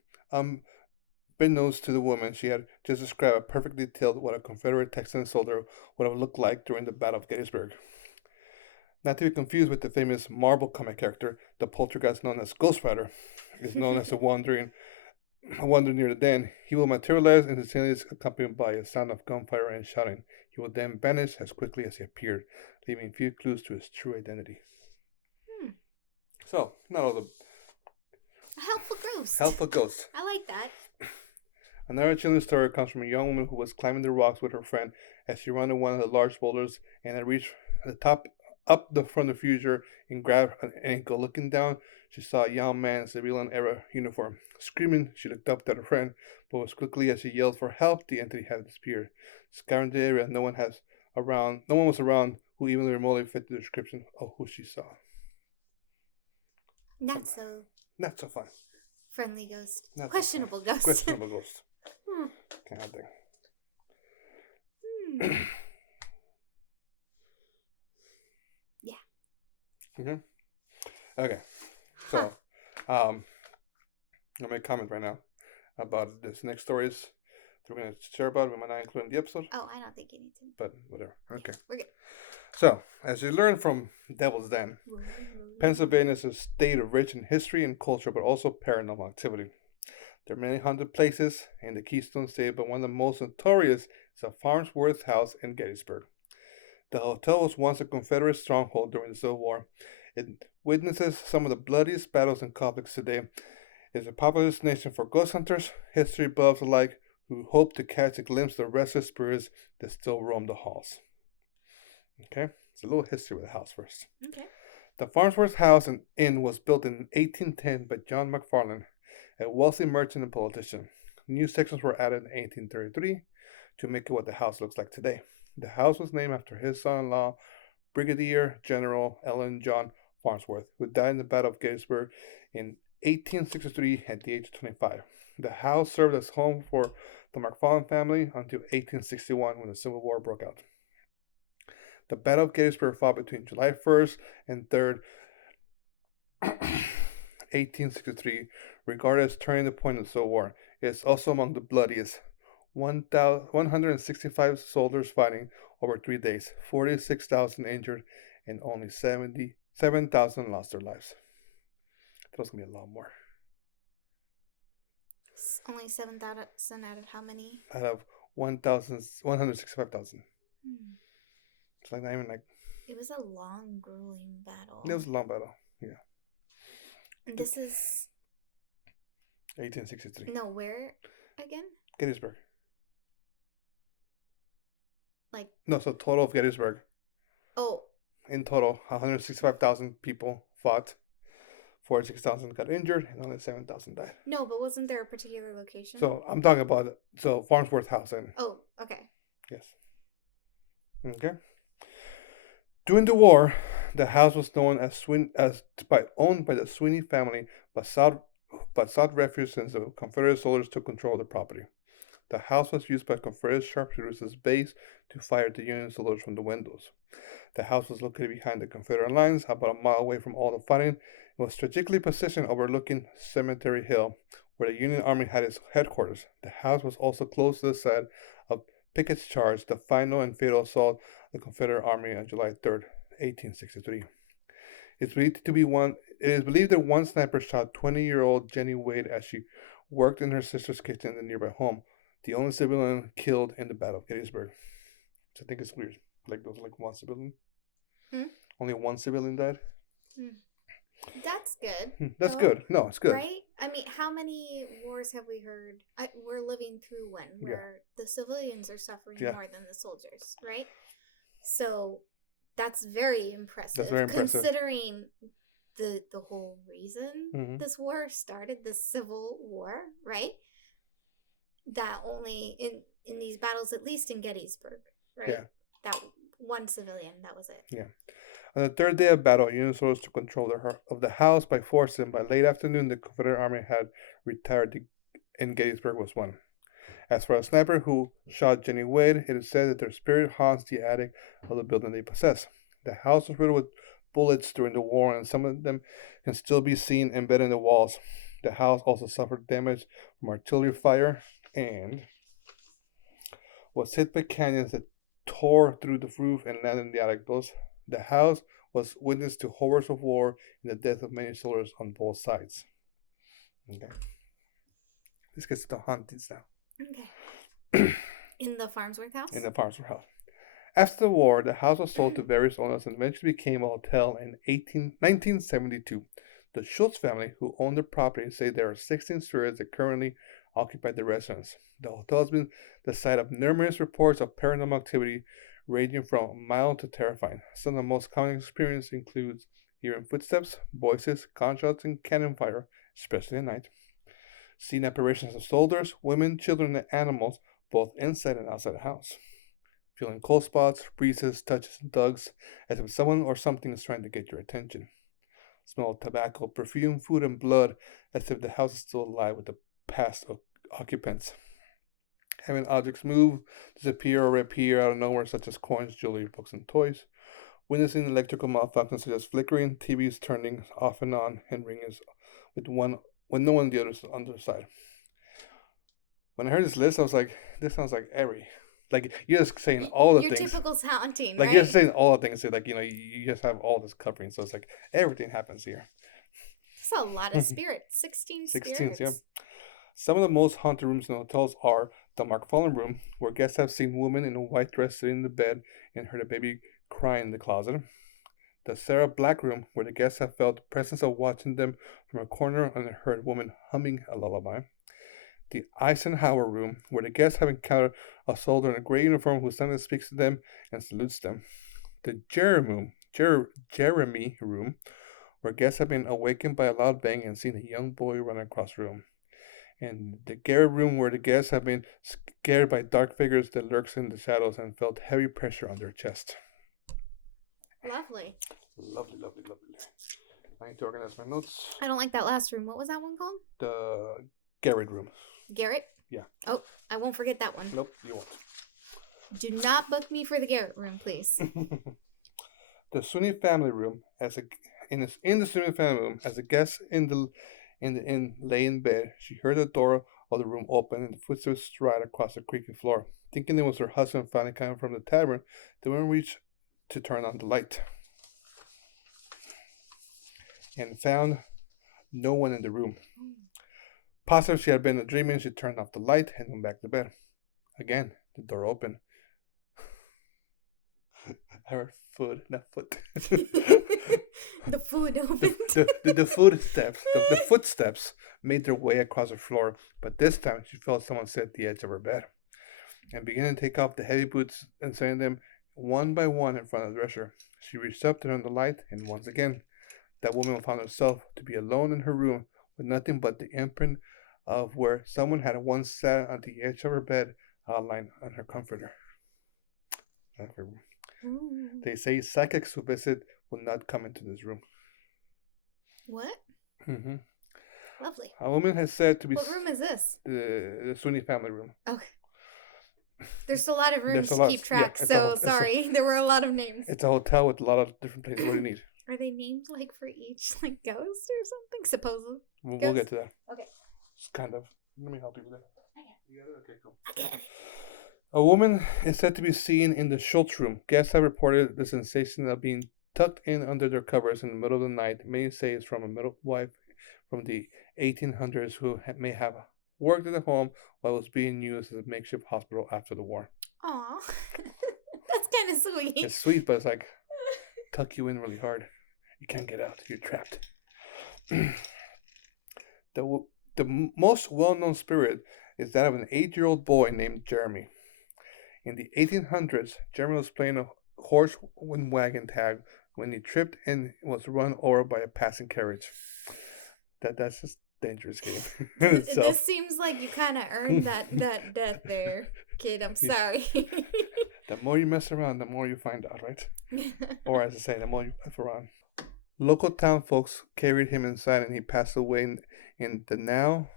Unbeknownst to the woman, she had just described a perfectly detailed what a Confederate Texan soldier would have looked like during the Battle of Gettysburg. Not to be confused with the famous Marvel comic character, the poltergeist known as Ghost Rider, is known as a wandering near the den. He will materialize instantaneously, accompanied by a sound of gunfire and shouting. He will then vanish as quickly as he appeared, leaving few clues to his true identity. So, not all the A helpful ghost. helpful ghosts. I like that. Another chilling story comes from a young woman who was climbing the rocks with her friend as she rounded one of the large boulders and had reached the top up the front of Fuser and grabbed an ankle. Looking down, she saw a young man in a civilian era uniform. Screaming, she looked up at her friend, but as quickly as she yelled for help, the entity had disappeared. Scouring the area, no one was around who even remotely fit the description of who she saw. Not so Not so fun. friendly ghost. Not so Questionable fun. ghost. Questionable ghost. Hmm. Kind of thing. Yeah. Okay. So, I'll make a comment right now about this next stories we're going to share about. We might not include in the episode, Oh, I don't think you need to. but whatever. Okay. We're good. So, as you learned from Devil's Den, Pennsylvania is a state rich in history and culture, but also paranormal activity. There are many haunted places in the Keystone State, but one of the most notorious is a Farnsworth House in Gettysburg. The hotel was once a Confederate stronghold during the Civil War. It witnesses some of the bloodiest battles and conflicts today. It is a popular destination for ghost hunters, history buffs alike, who hope to catch a glimpse of the restless spirits that still roam the halls. Okay, it's a little history with the house first. Okay. The Farnsworth House and Inn was built in 1810 by John McFarland, a wealthy merchant and politician. New sections were added in 1833 to make it what the house looks like today. The house was named after his son-in-law, Brigadier General Ellen John Farnsworth, who died in the Battle of Gettysburg in 1863 at the age of 25. The house served as home for the McFarland family until 1861 when the Civil War broke out. The Battle of Gettysburg fought between July 1st and 3rd, 1863, regarded as turning the point of the Civil War. It is also among the bloodiest. 165 soldiers fighting over 3 days, 46,000 injured, and only 77,000 lost their lives. That was going to be a lot more. Only 7,000 out of how many? Out of 165,000. It's like not even like... It was a long, grueling battle. It was a long battle, yeah. And this is... 1863. No, where again? Gettysburg. Like... No, so total of Gettysburg. Oh. In total, 165,000 people fought. 46,000 got injured, and only 7,000 died. No, but wasn't there a particular location? So I'm talking about Farnsworth House. Oh, okay. Yes. Okay. During the war, the house was known owned by the Sweeney family, but sought but sought refuge since the Confederate soldiers took control of the property. The house was used by Confederate sharpshooters as base to fire at the Union soldiers from the windows. The house was located behind the Confederate lines, about a mile away from all the fighting. It was strategically positioned overlooking Cemetery Hill, where the Union Army had its headquarters. The house was also close to the site of Pickett's charge, the final and fatal assault of the Confederate Army on July 3rd, 1863. It is believed that one sniper shot 20-year-old Jenny Wade as she worked in her sister's kitchen in the nearby home, the only civilian killed in the Battle of Gettysburg. Which I think is weird. Like, there was like one civilian. Only one civilian died. That's good. That's good. No, it's good. Right? I mean, how many wars have we heard? We're living through one where the civilians are suffering more than the soldiers, right? So that's very impressive. That's very impressive. Considering the whole reason this war started, the Civil War, right? That only in these battles, at least in Gettysburg, right? Yeah. That one civilian, that was it. Yeah. On the third day of battle, Union soldiers took control of the house by force, and by late afternoon, the Confederate Army had retired and Gettysburg was won. As for a sniper who shot Jenny Wade, it is said that their spirit haunts the attic of the building they possess. The house was riddled with bullets during the war, and some of them can still be seen embedded in the walls. The house also suffered damage from artillery fire and was hit by cannons that tore through the roof and landed in the attic. The house was witness to horrors of war and the death of many soldiers on both sides. Okay. This gets to the hauntings now. Okay. In the Farnsworth house? In the Farnsworth house. After the war, the house was sold to various owners and eventually became a hotel in 1972. The Schultz family, who owned the property, say there are 16 spirits that currently occupy the residence. The hotel has been the site of numerous reports of paranormal activity, ranging from mild to terrifying. Some of the most common experiences include hearing footsteps, voices, gunshots, and cannon fire, especially at night. Seeing apparitions of soldiers, women, children, and animals, both inside and outside the house. Feeling cold spots, breezes, touches, and tugs, as if someone or something is trying to get your attention. Smell of tobacco, perfume, food, and blood, as if the house is still alive with the past occupants. Having objects move, disappear, or appear out of nowhere, such as coins, jewelry, books, and toys. Witnessing electrical malfunctions such as flickering, TVs turning off and on, and ringers with no one on the other side. When I heard this list, I was like, this sounds like every. Like, you're just saying all the things. Your typical haunting, like, right? you're just saying all the things. Like, you just have all this covering. So it's like, everything happens here. That's a lot of spirits. 16 spirits. Yeah. Some of the most haunted rooms in hotels are the Mark Fallen room, where guests have seen women in a white dress sitting in the bed and heard a baby cry in the closet. The Sarah Black room, where the guests have felt the presence of watching them from a corner and heard a woman humming a lullaby. The Eisenhower room, where the guests have encountered a soldier in a gray uniform who suddenly speaks to them and salutes them. The Jeremy room, where guests have been awakened by a loud bang and seen a young boy run across the room. And the Garrett room, where the guests have been scared by dark figures that lurks in the shadows and felt heavy pressure on their chest. Lovely. Lovely. I need to organize my notes. I don't like that last room. What was that one called? The Garrett room. Garrett? Yeah. Oh, I won't forget that one. Nope, you won't. Do not book me for the Garrett room, please. The Sweeney family room, in the Sweeney family room, as a guest in the inn lay in bed, she heard the door of the room open and the footsteps stride across the creaky floor. Thinking it was her husband finally coming from the tavern, the woman reached to turn on the light and found no one in the room. Positive she had been dreaming, she turned off the light and went back to bed. Again, the door opened. I heard food, not foot. The food opened. The footsteps made their way across the floor, but this time she felt someone sit at the edge of her bed and began to take off the heavy boots and setting them one by one in front of the dresser. She reached up to turn on the light, and once again, that woman found herself to be alone in her room with nothing but the imprint of where someone had once sat on the edge of her bed, outlined on her comforter. They say psychics who visit will not come into this room. What? Mm-hmm. Lovely. A woman has said to be What room is this? the Sunni family room. Okay. There's a lot of rooms There's a to lot. keep Yeah, track, so sorry. There were a lot of names. it's a hotel with a lot of different places. What do you need? Are they named like for each like ghost or something? Supposedly. We'll get to that. Okay. It's kind of. Let me help you with that. Okay. You got it? Okay, cool. I get it. A woman is said to be seen in the Schultz room. Guests have reported the sensation of being tucked in under their covers in the middle of the night. Many say it's from a midwife from the 1800s who may have worked at the home while it was being used as a makeshift hospital after the war. Aw. That's kind of sweet. It's sweet, but it's like tuck you in really hard. You can't get out. You're trapped. The most well-known spirit is that of an 8-year-old boy named Jeremy. In the 1800s, Jeremy was playing a horse and wagon tag when he tripped and was run over by a passing carriage. That's just a dangerous game in itself. This seems like you kind of earned that death there, kid. I'm sorry. The more you mess around, the more you find out, right? Or as I say, the more you F around. Local town folks carried him inside, and he passed away in the now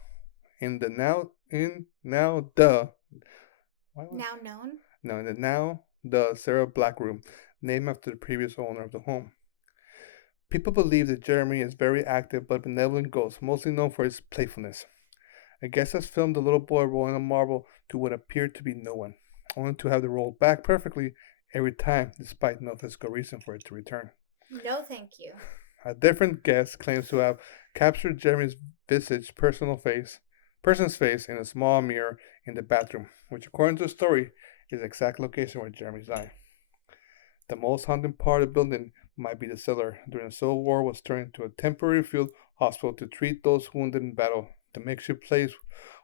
the Sarah Black room, named after the previous owner of the home. People believe that Jeremy is very active but benevolent ghost, mostly known for his playfulness. A guest has filmed the little boy rolling a marble to what appeared to be no one, only to have it roll back perfectly every time, despite no physical reason for it to return. No, thank you. A different guest claims to have captured Jeremy's person's face in a small mirror in the bathroom, which according to the story is the exact location where Jeremy's died. The most haunted part of the building might be the cellar. During the Civil War was turned into a temporary field hospital to treat those wounded in battle. The makeshift place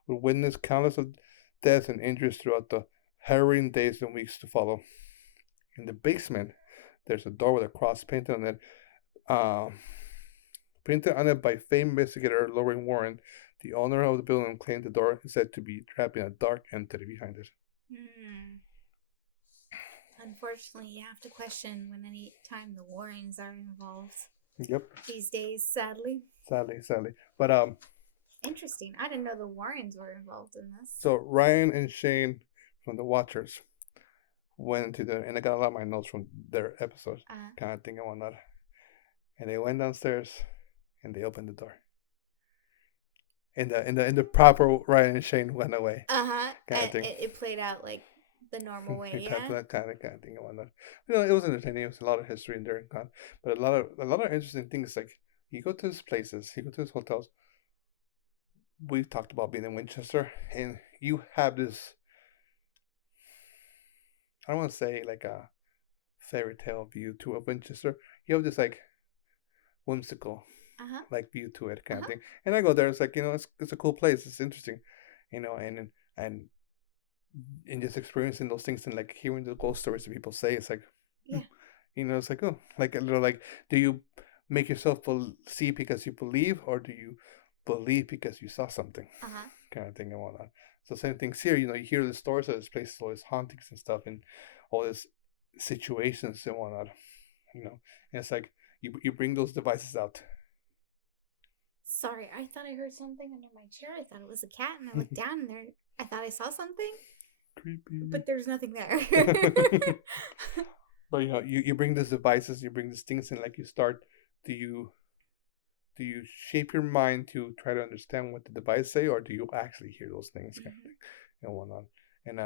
would witness countless of deaths and injuries throughout the harrowing days and weeks to follow. In the basement, there's a door with a cross painted on it. Painted on it by famed investigator Lorraine Warren. The owner of the building claimed the door is said to be trapping a dark entity behind it. Unfortunately, you have to question when any time the Warrens are involved. Yep. These days, sadly. Sadly. But interesting. I didn't know the Warrens were involved in this. So Ryan and Shane from the Watchers went to and I got a lot of my notes from their episodes, kind of thing and whatnot. And they went downstairs and they opened the door. In the proper Ryan and Shane went away. Kind of thing. It played out like the normal way, yeah. That kind of thing and whatnot. It was entertaining. It was a lot of history in there, but a lot of interesting things. Like you go to these places, you go to these hotels. We talked about being in Winchester, and you have this. I don't want to say like a fairy tale view to a Winchester. You have this like whimsical, like view to it, kind of thing. And I go there. It's like it's a cool place. It's interesting, and just experiencing those things and like hearing the ghost stories that people say. It's like, it's like like a little like, do you make yourself see because you believe, or do you believe because you saw something, kind of thing and whatnot. So same things here. You hear the stories of this place, all these hauntings and stuff, and all these situations and whatnot. And it's like you bring those devices out. Sorry, I thought I heard something under my chair. I thought it was a cat, and I looked down, and I thought I saw something. Creepy. But there's nothing there. But you bring these devices, you bring these things, and like you start. Do you shape your mind to try to understand what the device say, or do you actually hear those things, kind of thing, and whatnot? And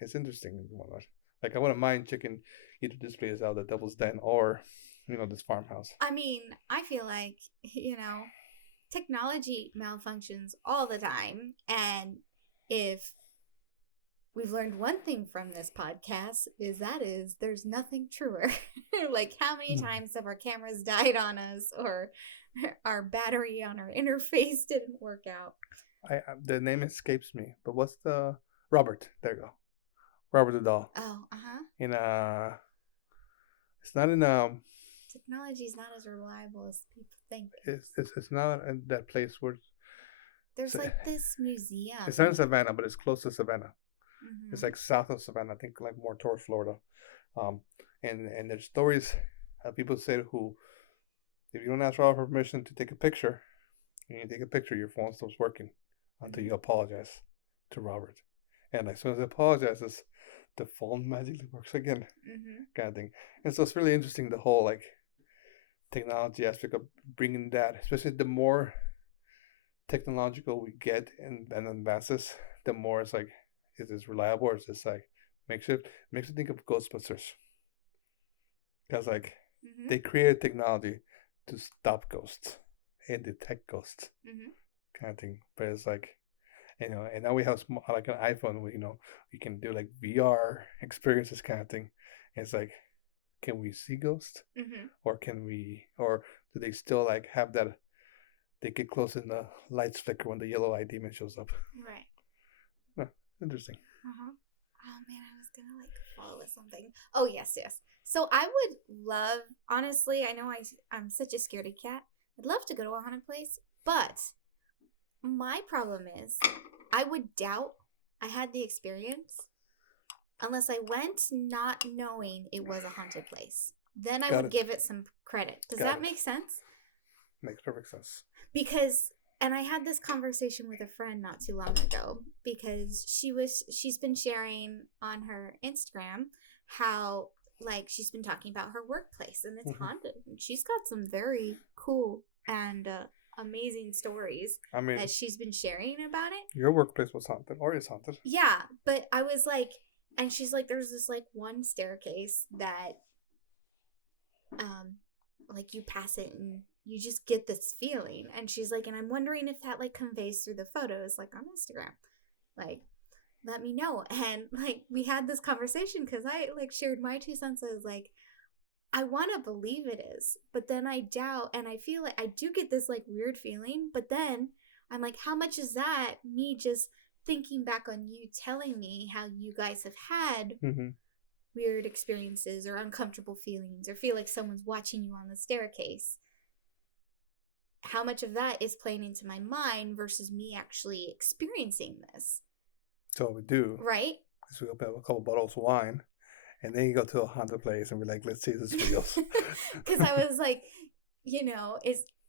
it's interesting and whatnot. Like I wouldn't mind checking either this place out, the Devil's Den, or this farmhouse. I mean, I feel like technology malfunctions all the time, and if we've learned one thing from this podcast is there's nothing truer. Like how many times have our cameras died on us, or our battery on our interface didn't work out? The name escapes me, but what's the Robert? There you go, Robert the doll. Oh, In it's not in Technology is not as reliable as people think. It's not in that place where. There's like this museum. It's not in Savannah, but it's close to Savannah. Mm-hmm. It's like south of Savannah, I think, like more towards Florida. And there's stories of people say who, if you don't ask Robert for permission to take a picture, And you take a picture, your phone stops working until you apologize to Robert. And as soon as he apologizes, the phone magically works again, kind of thing. And so it's really interesting, the whole like technology aspect of bringing that, especially the more technological we get and advances, the more it's like, is this reliable or is this like, makes you think of Ghostbusters. Because like, they created technology to stop ghosts and detect ghosts, kind of thing. But it's like, and now we have like an iPhone where, we can do like VR experiences, kind of thing. And it's like, can we see ghosts? Or or do they still like have that, they get close and the lights flicker when the yellow-eyed demon shows up? Right. Interesting. Oh man, I was gonna like follow with something. Oh yes. So I would love, honestly, I know I'm such a scaredy cat. I'd love to go to a haunted place, but my problem is I would doubt I had the experience unless I went not knowing it was a haunted place. Then I would give it some credit. Does that make sense? Makes perfect sense. Because, and I had this conversation with a friend not too long ago, because she's been sharing on her Instagram how like she's been talking about her workplace and it's haunted, and she's got some very cool and amazing stories that she's been sharing about it. Your workplace was haunted, or is haunted. Yeah, but I was like, and she's like, there's this like one staircase that like you pass it and you just get this feeling. And she's like, and I'm wondering if that like conveys through the photos like on Instagram, like let me know. And like we had this conversation because I like shared my 2 cents. I was like, I want to believe it is, but then I doubt, and I feel like I do get this like weird feeling, but then I'm like, how much is that me just thinking back on you telling me how you guys have had weird experiences or uncomfortable feelings or feel like someone's watching you on the staircase? How much of that is playing into my mind versus me actually experiencing this? So what we do, right? is we open up a couple bottles of wine, and then you go to a haunted place and we're like, let's see if this is real. Because I was like,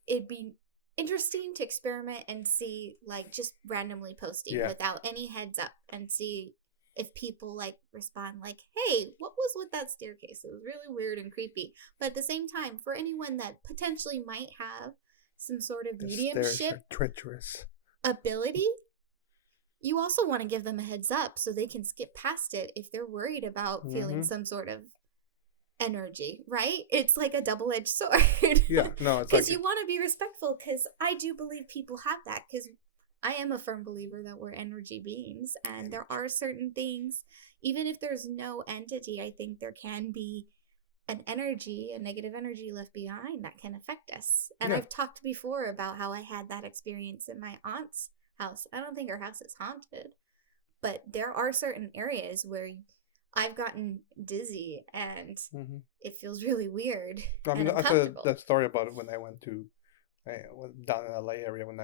it'd be interesting to experiment and see, like, just randomly posting without any heads up and see if people like respond like, hey, what was with that staircase? It was really weird and creepy. But at the same time, for anyone that potentially might have some sort of mediumship treacherous ability, you also want to give them a heads up so they can skip past it if they're worried about feeling some sort of energy, right? It's like a double-edged sword. Yeah, no, it's because you want to be respectful, because I do believe people have that, because I am a firm believer that we're energy beings, and there are certain things, even if there's no entity, I think there can be an energy, a negative energy left behind that can affect us. And I've talked before about how I had that experience in my aunt's house. I don't think her house is haunted, but there are certain areas where I've gotten dizzy and it feels really weird. I mean, I told that story about it when I went down in LA area when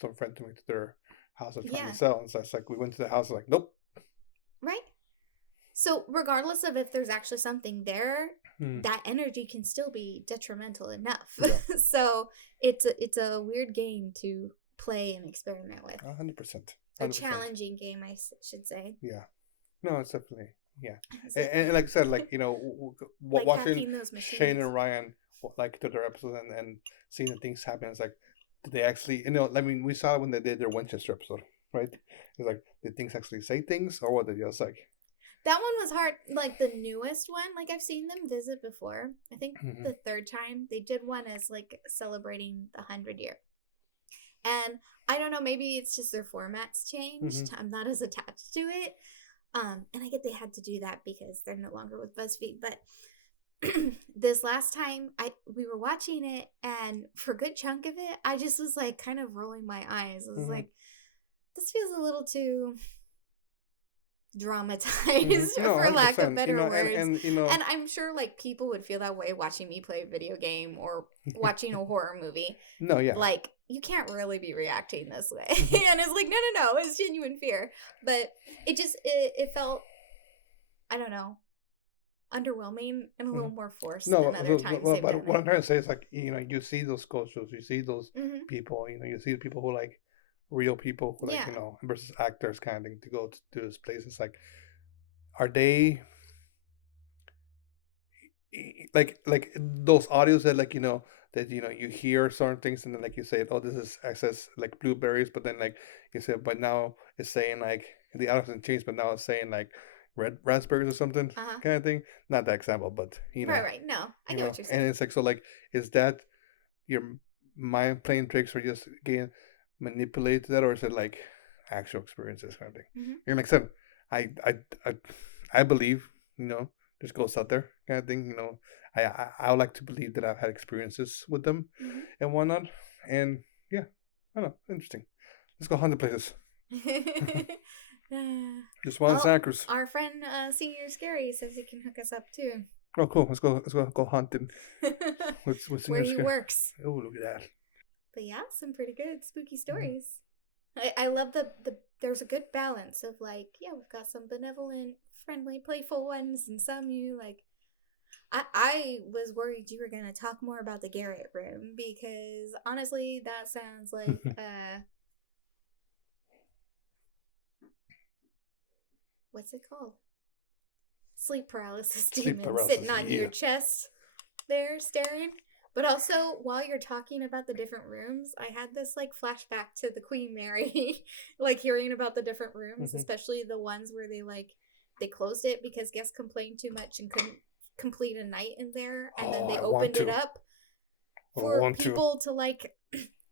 some friend took me to their house was trying to sell, and so it's like we went to the house, like nope. Right. So regardless of if there's actually something there, that energy can still be detrimental enough. Yeah. So it's a weird game to play and experiment with. 100%. A challenging game, I should say. Yeah. No, it's definitely, yeah. And like I said, like, like watching Shane and Ryan, like, to their episode and seeing the things happen, it's like, did they actually, I mean, we saw it when they did their Winchester episode, right? It's like, did things actually say things, or what did they just like? That one was hard, like the newest one. Like, I've seen them visit before. I think the 3rd time they did one as like celebrating the 100-year. And I don't know, maybe it's just their formats changed. I'm not as attached to it. And I get they had to do that because they're no longer with BuzzFeed. But this last time we were watching it, and for a good chunk of it, I just was like kind of rolling my eyes. I was like, this feels a little too dramatized, for lack of better words. And I'm sure like people would feel that way watching me play a video game or watching a horror movie. No, yeah. Like, you can't really be reacting this way. And it's like, no, it's genuine fear. But it felt, I don't know. underwhelming and a little more forced No, than other times they've done what I'm it. trying to say is like, you know, you see those ghost shows, you see those Mm-hmm. people, you know, you see people who like real people who like, Yeah. you know, versus actors kind of thing to go to this place. It's like, are they like those audios that like, you know, that you know you hear certain things and then like you say, oh, this is access like blueberries, but then like you said, but now it's saying like the audio hasn't changed, but now it's saying like red raspberries or something Uh-huh. kind of thing. Not that example, but Right, right. No, I you get know, what you're and saying. it's like so like is that your mind playing tricks or just getting manipulated to that, or is it like actual experiences kind of thing? Mm-hmm. You know, like I said, I I believe, you know, there's ghosts out there kind of thing. You know, I would like to believe that I've had experiences with them and whatnot. And yeah, I don't know, interesting. Let's go hunt the places. Mm-hmm. Just one Well, Santa our friend Senior Scary says he can hook us up too. Oh, cool. Let's go hunting. What's in Where your he scary? works. Oh, look at that. But yeah, some pretty good spooky Mhm. stories. I love the there's a good balance of like, yeah, we've got some benevolent, friendly, playful ones and some you like I was worried you were gonna talk more about the Garrett room because honestly that sounds like what's it called? Sleep paralysis Sleep demon sitting paralysis. on Yeah. your chest there staring. But also, while you're talking about the different rooms, I had this like flashback to the Queen Mary, like hearing about the different rooms, Mhm. especially the ones where they closed it because guests complained too much and couldn't complete a night in there, and then Oh, they I want opened it to. up I for want to. people to like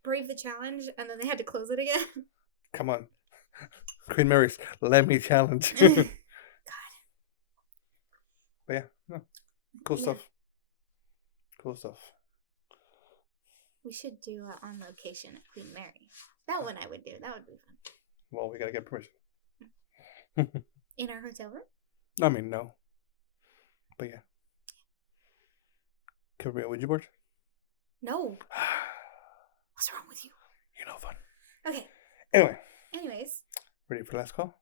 brave the challenge, and then they had to close it again. Come on, Queen Mary's. Let me challenge. God, But yeah, no, cool yeah, stuff. Cool stuff. we should do on location at Queen Mary. That one I would do. That would be fun. Well, we gotta get permission. In our hotel room? I mean, no. But yeah. Can we be a Ouija board? No. What's wrong with you? You're no fun. Okay. Anyways, ready for last call?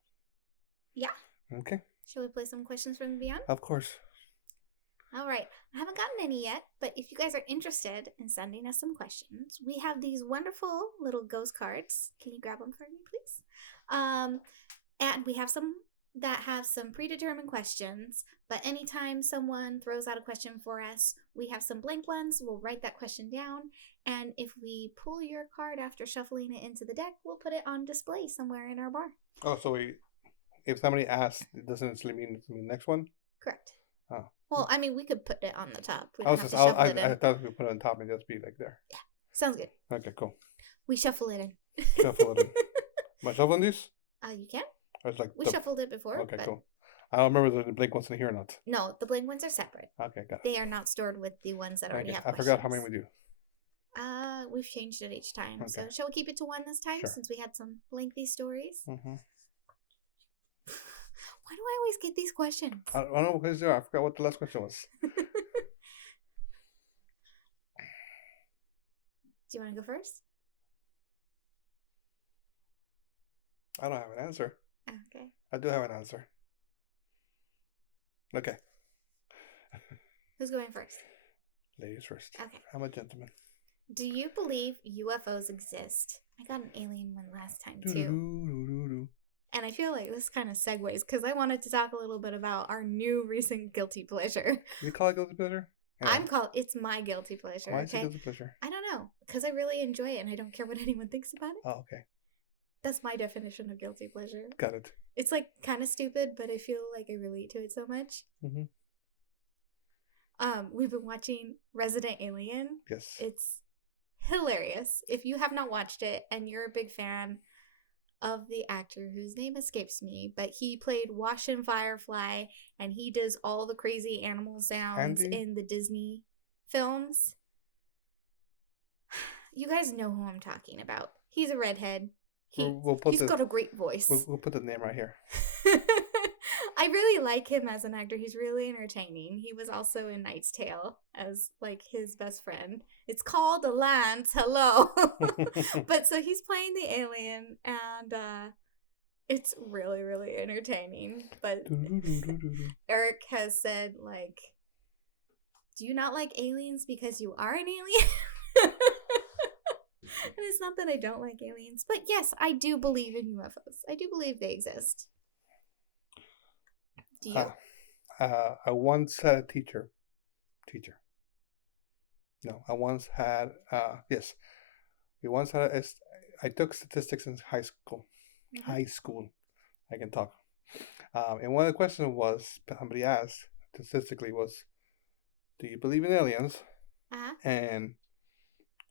Yeah. Okay. Shall we play some questions from the beyond? Of course. All right. I haven't gotten any yet, but if you guys are interested in sending us some questions, we have these wonderful little ghost cards. Can you grab them for me, please? And we have some that have some predetermined questions, but anytime someone throws out a question for us, we have some blank ones. We'll write that question down, and if we pull your card after shuffling it into the deck, we'll put it on display somewhere in our bar. Oh, so if somebody asks, it doesn't necessarily mean it's the next one? Correct. Oh. Well, I mean, we could put it on the top. We I don't was have just, to shuffle it in. I thought we put it on top and just be like there. Yeah, sounds good. Okay, cool. We shuffle it in. Shuffle it in. Am I shuffling these? You can. Or it's like We shuffled it before. Okay, but cool. I don't remember the blank ones in here or not. No, the blank ones are separate. Okay, got it. They are not stored with the ones that already have I questions. forgot how many we do. We've changed it each time. Okay. So shall we keep it to one this time Sure. since we had some lengthy stories? Mm-hmm. Why do I always get these questions? I don't know because I forgot what the last question was. Do you want to go first? I don't have an answer. Okay. I do have an answer. Okay. Who's going first? Ladies first. Okay. I'm a gentleman. Do you believe UFOs exist? I got an alien one last time too. Doo-doo-doo-doo-doo. And I feel like this kind of segues because I wanted to talk a little bit about our new recent guilty pleasure. You call it guilty pleasure? Yeah. It's my guilty pleasure. Why is it Okay. guilty pleasure? I don't know because I really enjoy it and I don't care what anyone thinks about it. Oh, okay. That's my definition of guilty pleasure. Got it. It's like kind of stupid, but I feel like I relate to it so much. Mm-hmm. We've been watching Resident Alien. Yes. It's hilarious. If you have not watched it and you're a big fan of the actor whose name escapes me, but he played Wash and Firefly and he does all the crazy animal sounds Andy? in the Disney films. You guys know who I'm talking about. He's a redhead. He's got a great voice. We'll put the name right here. I really like him as an actor. He's really entertaining. He was also in Knight's Tale as like his best friend. It's called The Lance. Hello. But so he's playing the alien and It's really, really entertaining. But Eric has said, like, do you not like aliens because you are an alien? And it's not that I don't like aliens, but yes, I do believe in UFOs. I do believe they exist. Do you? I once had a teacher. No, I once had. Yes, we once had. I took statistics in high school. Mm-hmm. High school, I can talk. And one of the questions was somebody asked statistically was, "Do you believe in aliens?" Uh-huh. And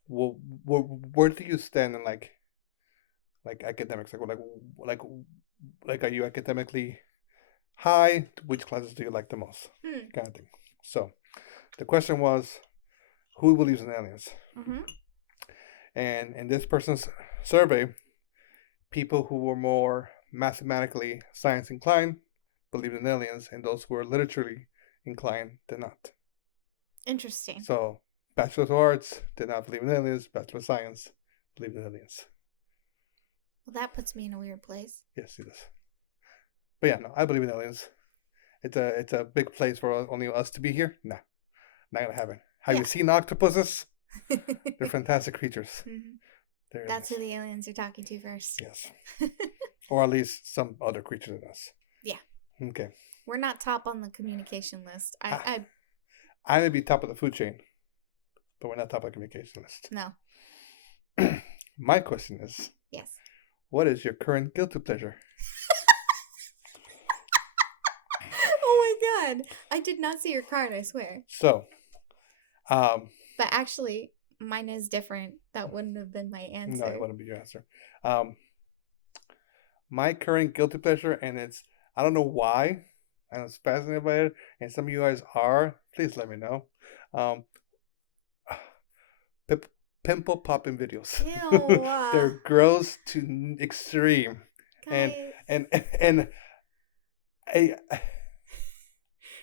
where do you stand in like academics? Like are you academically high? Which classes do you like the most? Kind of thing. So the question was, who believes in aliens? Mm-hmm. And in this person's survey, people who were more mathematically science inclined believed in aliens, and those who were literaturely inclined did not. Interesting. So, Bachelor of Arts did not believe in aliens, Bachelor of Science believed in aliens. Well, that puts me in a weird place. Yes, it does. But yeah, no, I believe in aliens. It's a big place for only us to be here. Nah, not gonna happen. Have you seen octopuses? They're fantastic creatures. Mm-hmm. That's who the aliens are talking to first. Yes. Or at least some other creature than us. Yeah. Okay. We're not top on the communication list. I may be top of the food chain, but we're not top of the communication list. No. My question is, yes. What is your current guilty pleasure? Oh my god. I did not see your card, I swear. So, but actually, mine is different. That wouldn't have been my answer. No, it wouldn't be your answer. My current guilty pleasure, and I don't know why, I was fascinated by it, and some of you guys are, please let me know. Pimple popping videos. Ew. They're gross to extreme. Guys. And this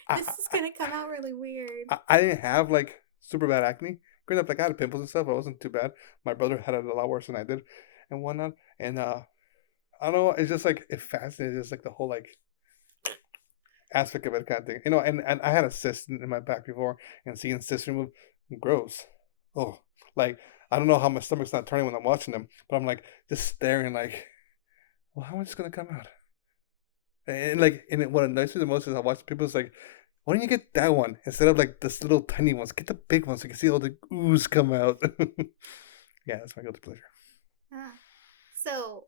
is gonna come out really weird. I didn't have like super bad acne. Growing up, like I had pimples and stuff, but it wasn't too bad. My brother had it a lot worse than I did and whatnot. And I don't know, it's just like it fascinates, just like the whole like aspect of it kind of thing. You know, and I had a cyst in my back before, and seeing cysts remove, gross. Oh, like I don't know how my stomach's not turning when I'm watching them, but I'm like just staring like, well, how is this gonna come out? And like, and what annoys me the most is I watch people's like, why don't you get that one instead of like this little tiny ones? Get the big ones so you can see all the ooze come out. Yeah, that's my guilty pleasure. So,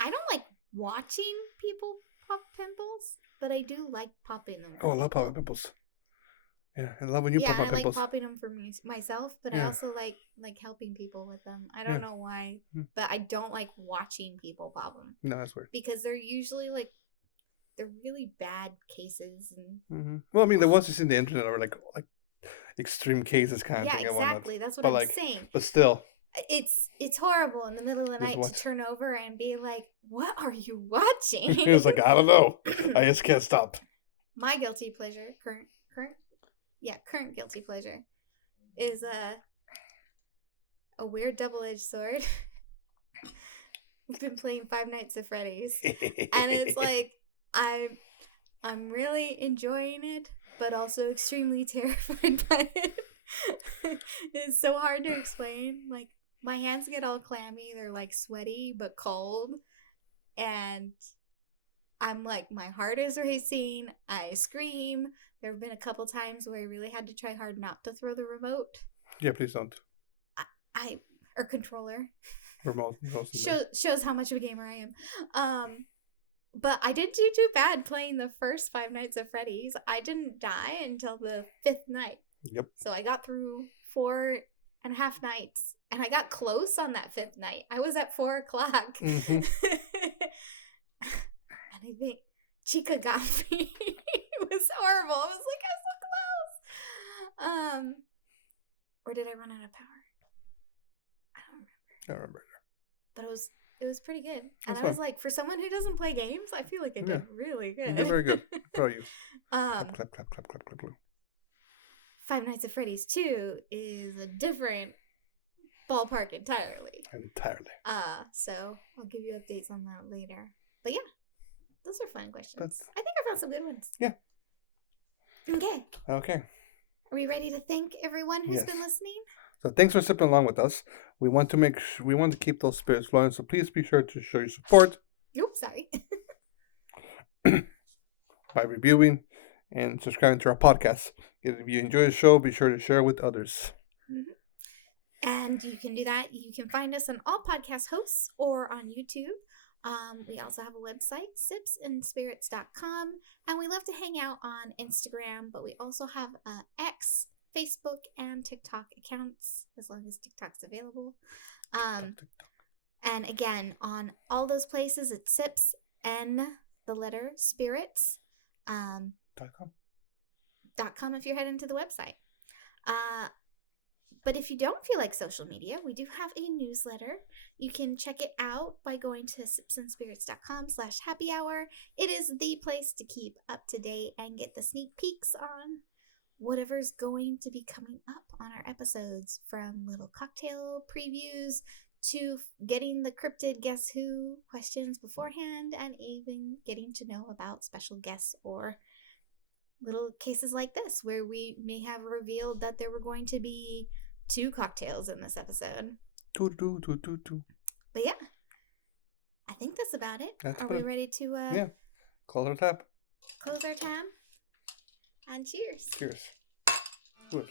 I don't like watching people pop pimples, but I do like popping them. Oh, I love popping pimples. Yeah, I love when you pop my pimples. Yeah, I like popping them for myself, but I also like helping people with them. I don't know why, but I don't like watching people pop them. No, that's weird. Because they're usually like, they're really bad cases. And well, I mean, the ones you see on the internet are like extreme cases kind of thing. Yeah, exactly. That's what I'm saying. But still, it's horrible in the middle of the night to turn over and be like, "What are you watching?" He was like, "I don't know. I just can't stop." My guilty pleasure, current guilty pleasure, is a weird double-edged sword. We've been playing Five Nights at Freddy's, and it's like I'm really enjoying it, but also extremely terrified by it. It's so hard to explain. Like, my hands get all clammy. They're like sweaty but cold, and I'm like, my heart is racing. I scream. There have been a couple times where I really had to try hard not to throw the remote. Yeah, please don't. Or controller. Remote. Shows how much of a gamer I am. But I didn't do too bad playing the first Five Nights at Freddy's. I didn't die until the 5th night. Yep. So I got through 4.5 nights, and I got close on that 5th night. I was at 4 o'clock. Mm-hmm. And I think Chica got me. It was horrible. I was like, I'm so close. Or did I run out of power? I don't remember. But it was pretty good. And I was like, for someone who doesn't play games, I feel like I did really good. You did very good. Proud of you. Clap, clap. Five Nights at Freddy's 2 is a different ballpark entirely. Entirely. So I'll give you updates on that later. But yeah, those are fun questions. That's... I think I found some good ones. Yeah. Okay. Okay. Are we ready to thank everyone who's Yes. been listening? So thanks for sipping along with us. We want to keep those spirits flowing. So please be sure to show your support. Oops, sorry. By reviewing and subscribing to our podcast. If you enjoy the show, be sure to share with others. Mm-hmm. And you can do that. You can find us on all podcast hosts or on YouTube. We also have a website, sipsandspirits.com. And we love to hang out on Instagram, but we also have X, Facebook, and TikTok accounts, as long as TikTok's available. And again, on all those places, it's sips and the letter spirits. .com if you're heading to the website. But if you don't feel like social media, we do have a newsletter. You can check it out by going to sipsandspirits.com/happy-hour. It is the place to keep up to date and get the sneak peeks on whatever's going to be coming up on our episodes, from little cocktail previews to getting the cryptid Guess Who questions beforehand, and even getting to know about special guests or little cases like this where we may have revealed that there were going to be 2 cocktails in this episode. But yeah, I think that's about it. Are we ready to close our tab? Close our tab. And cheers. Cheers. Good.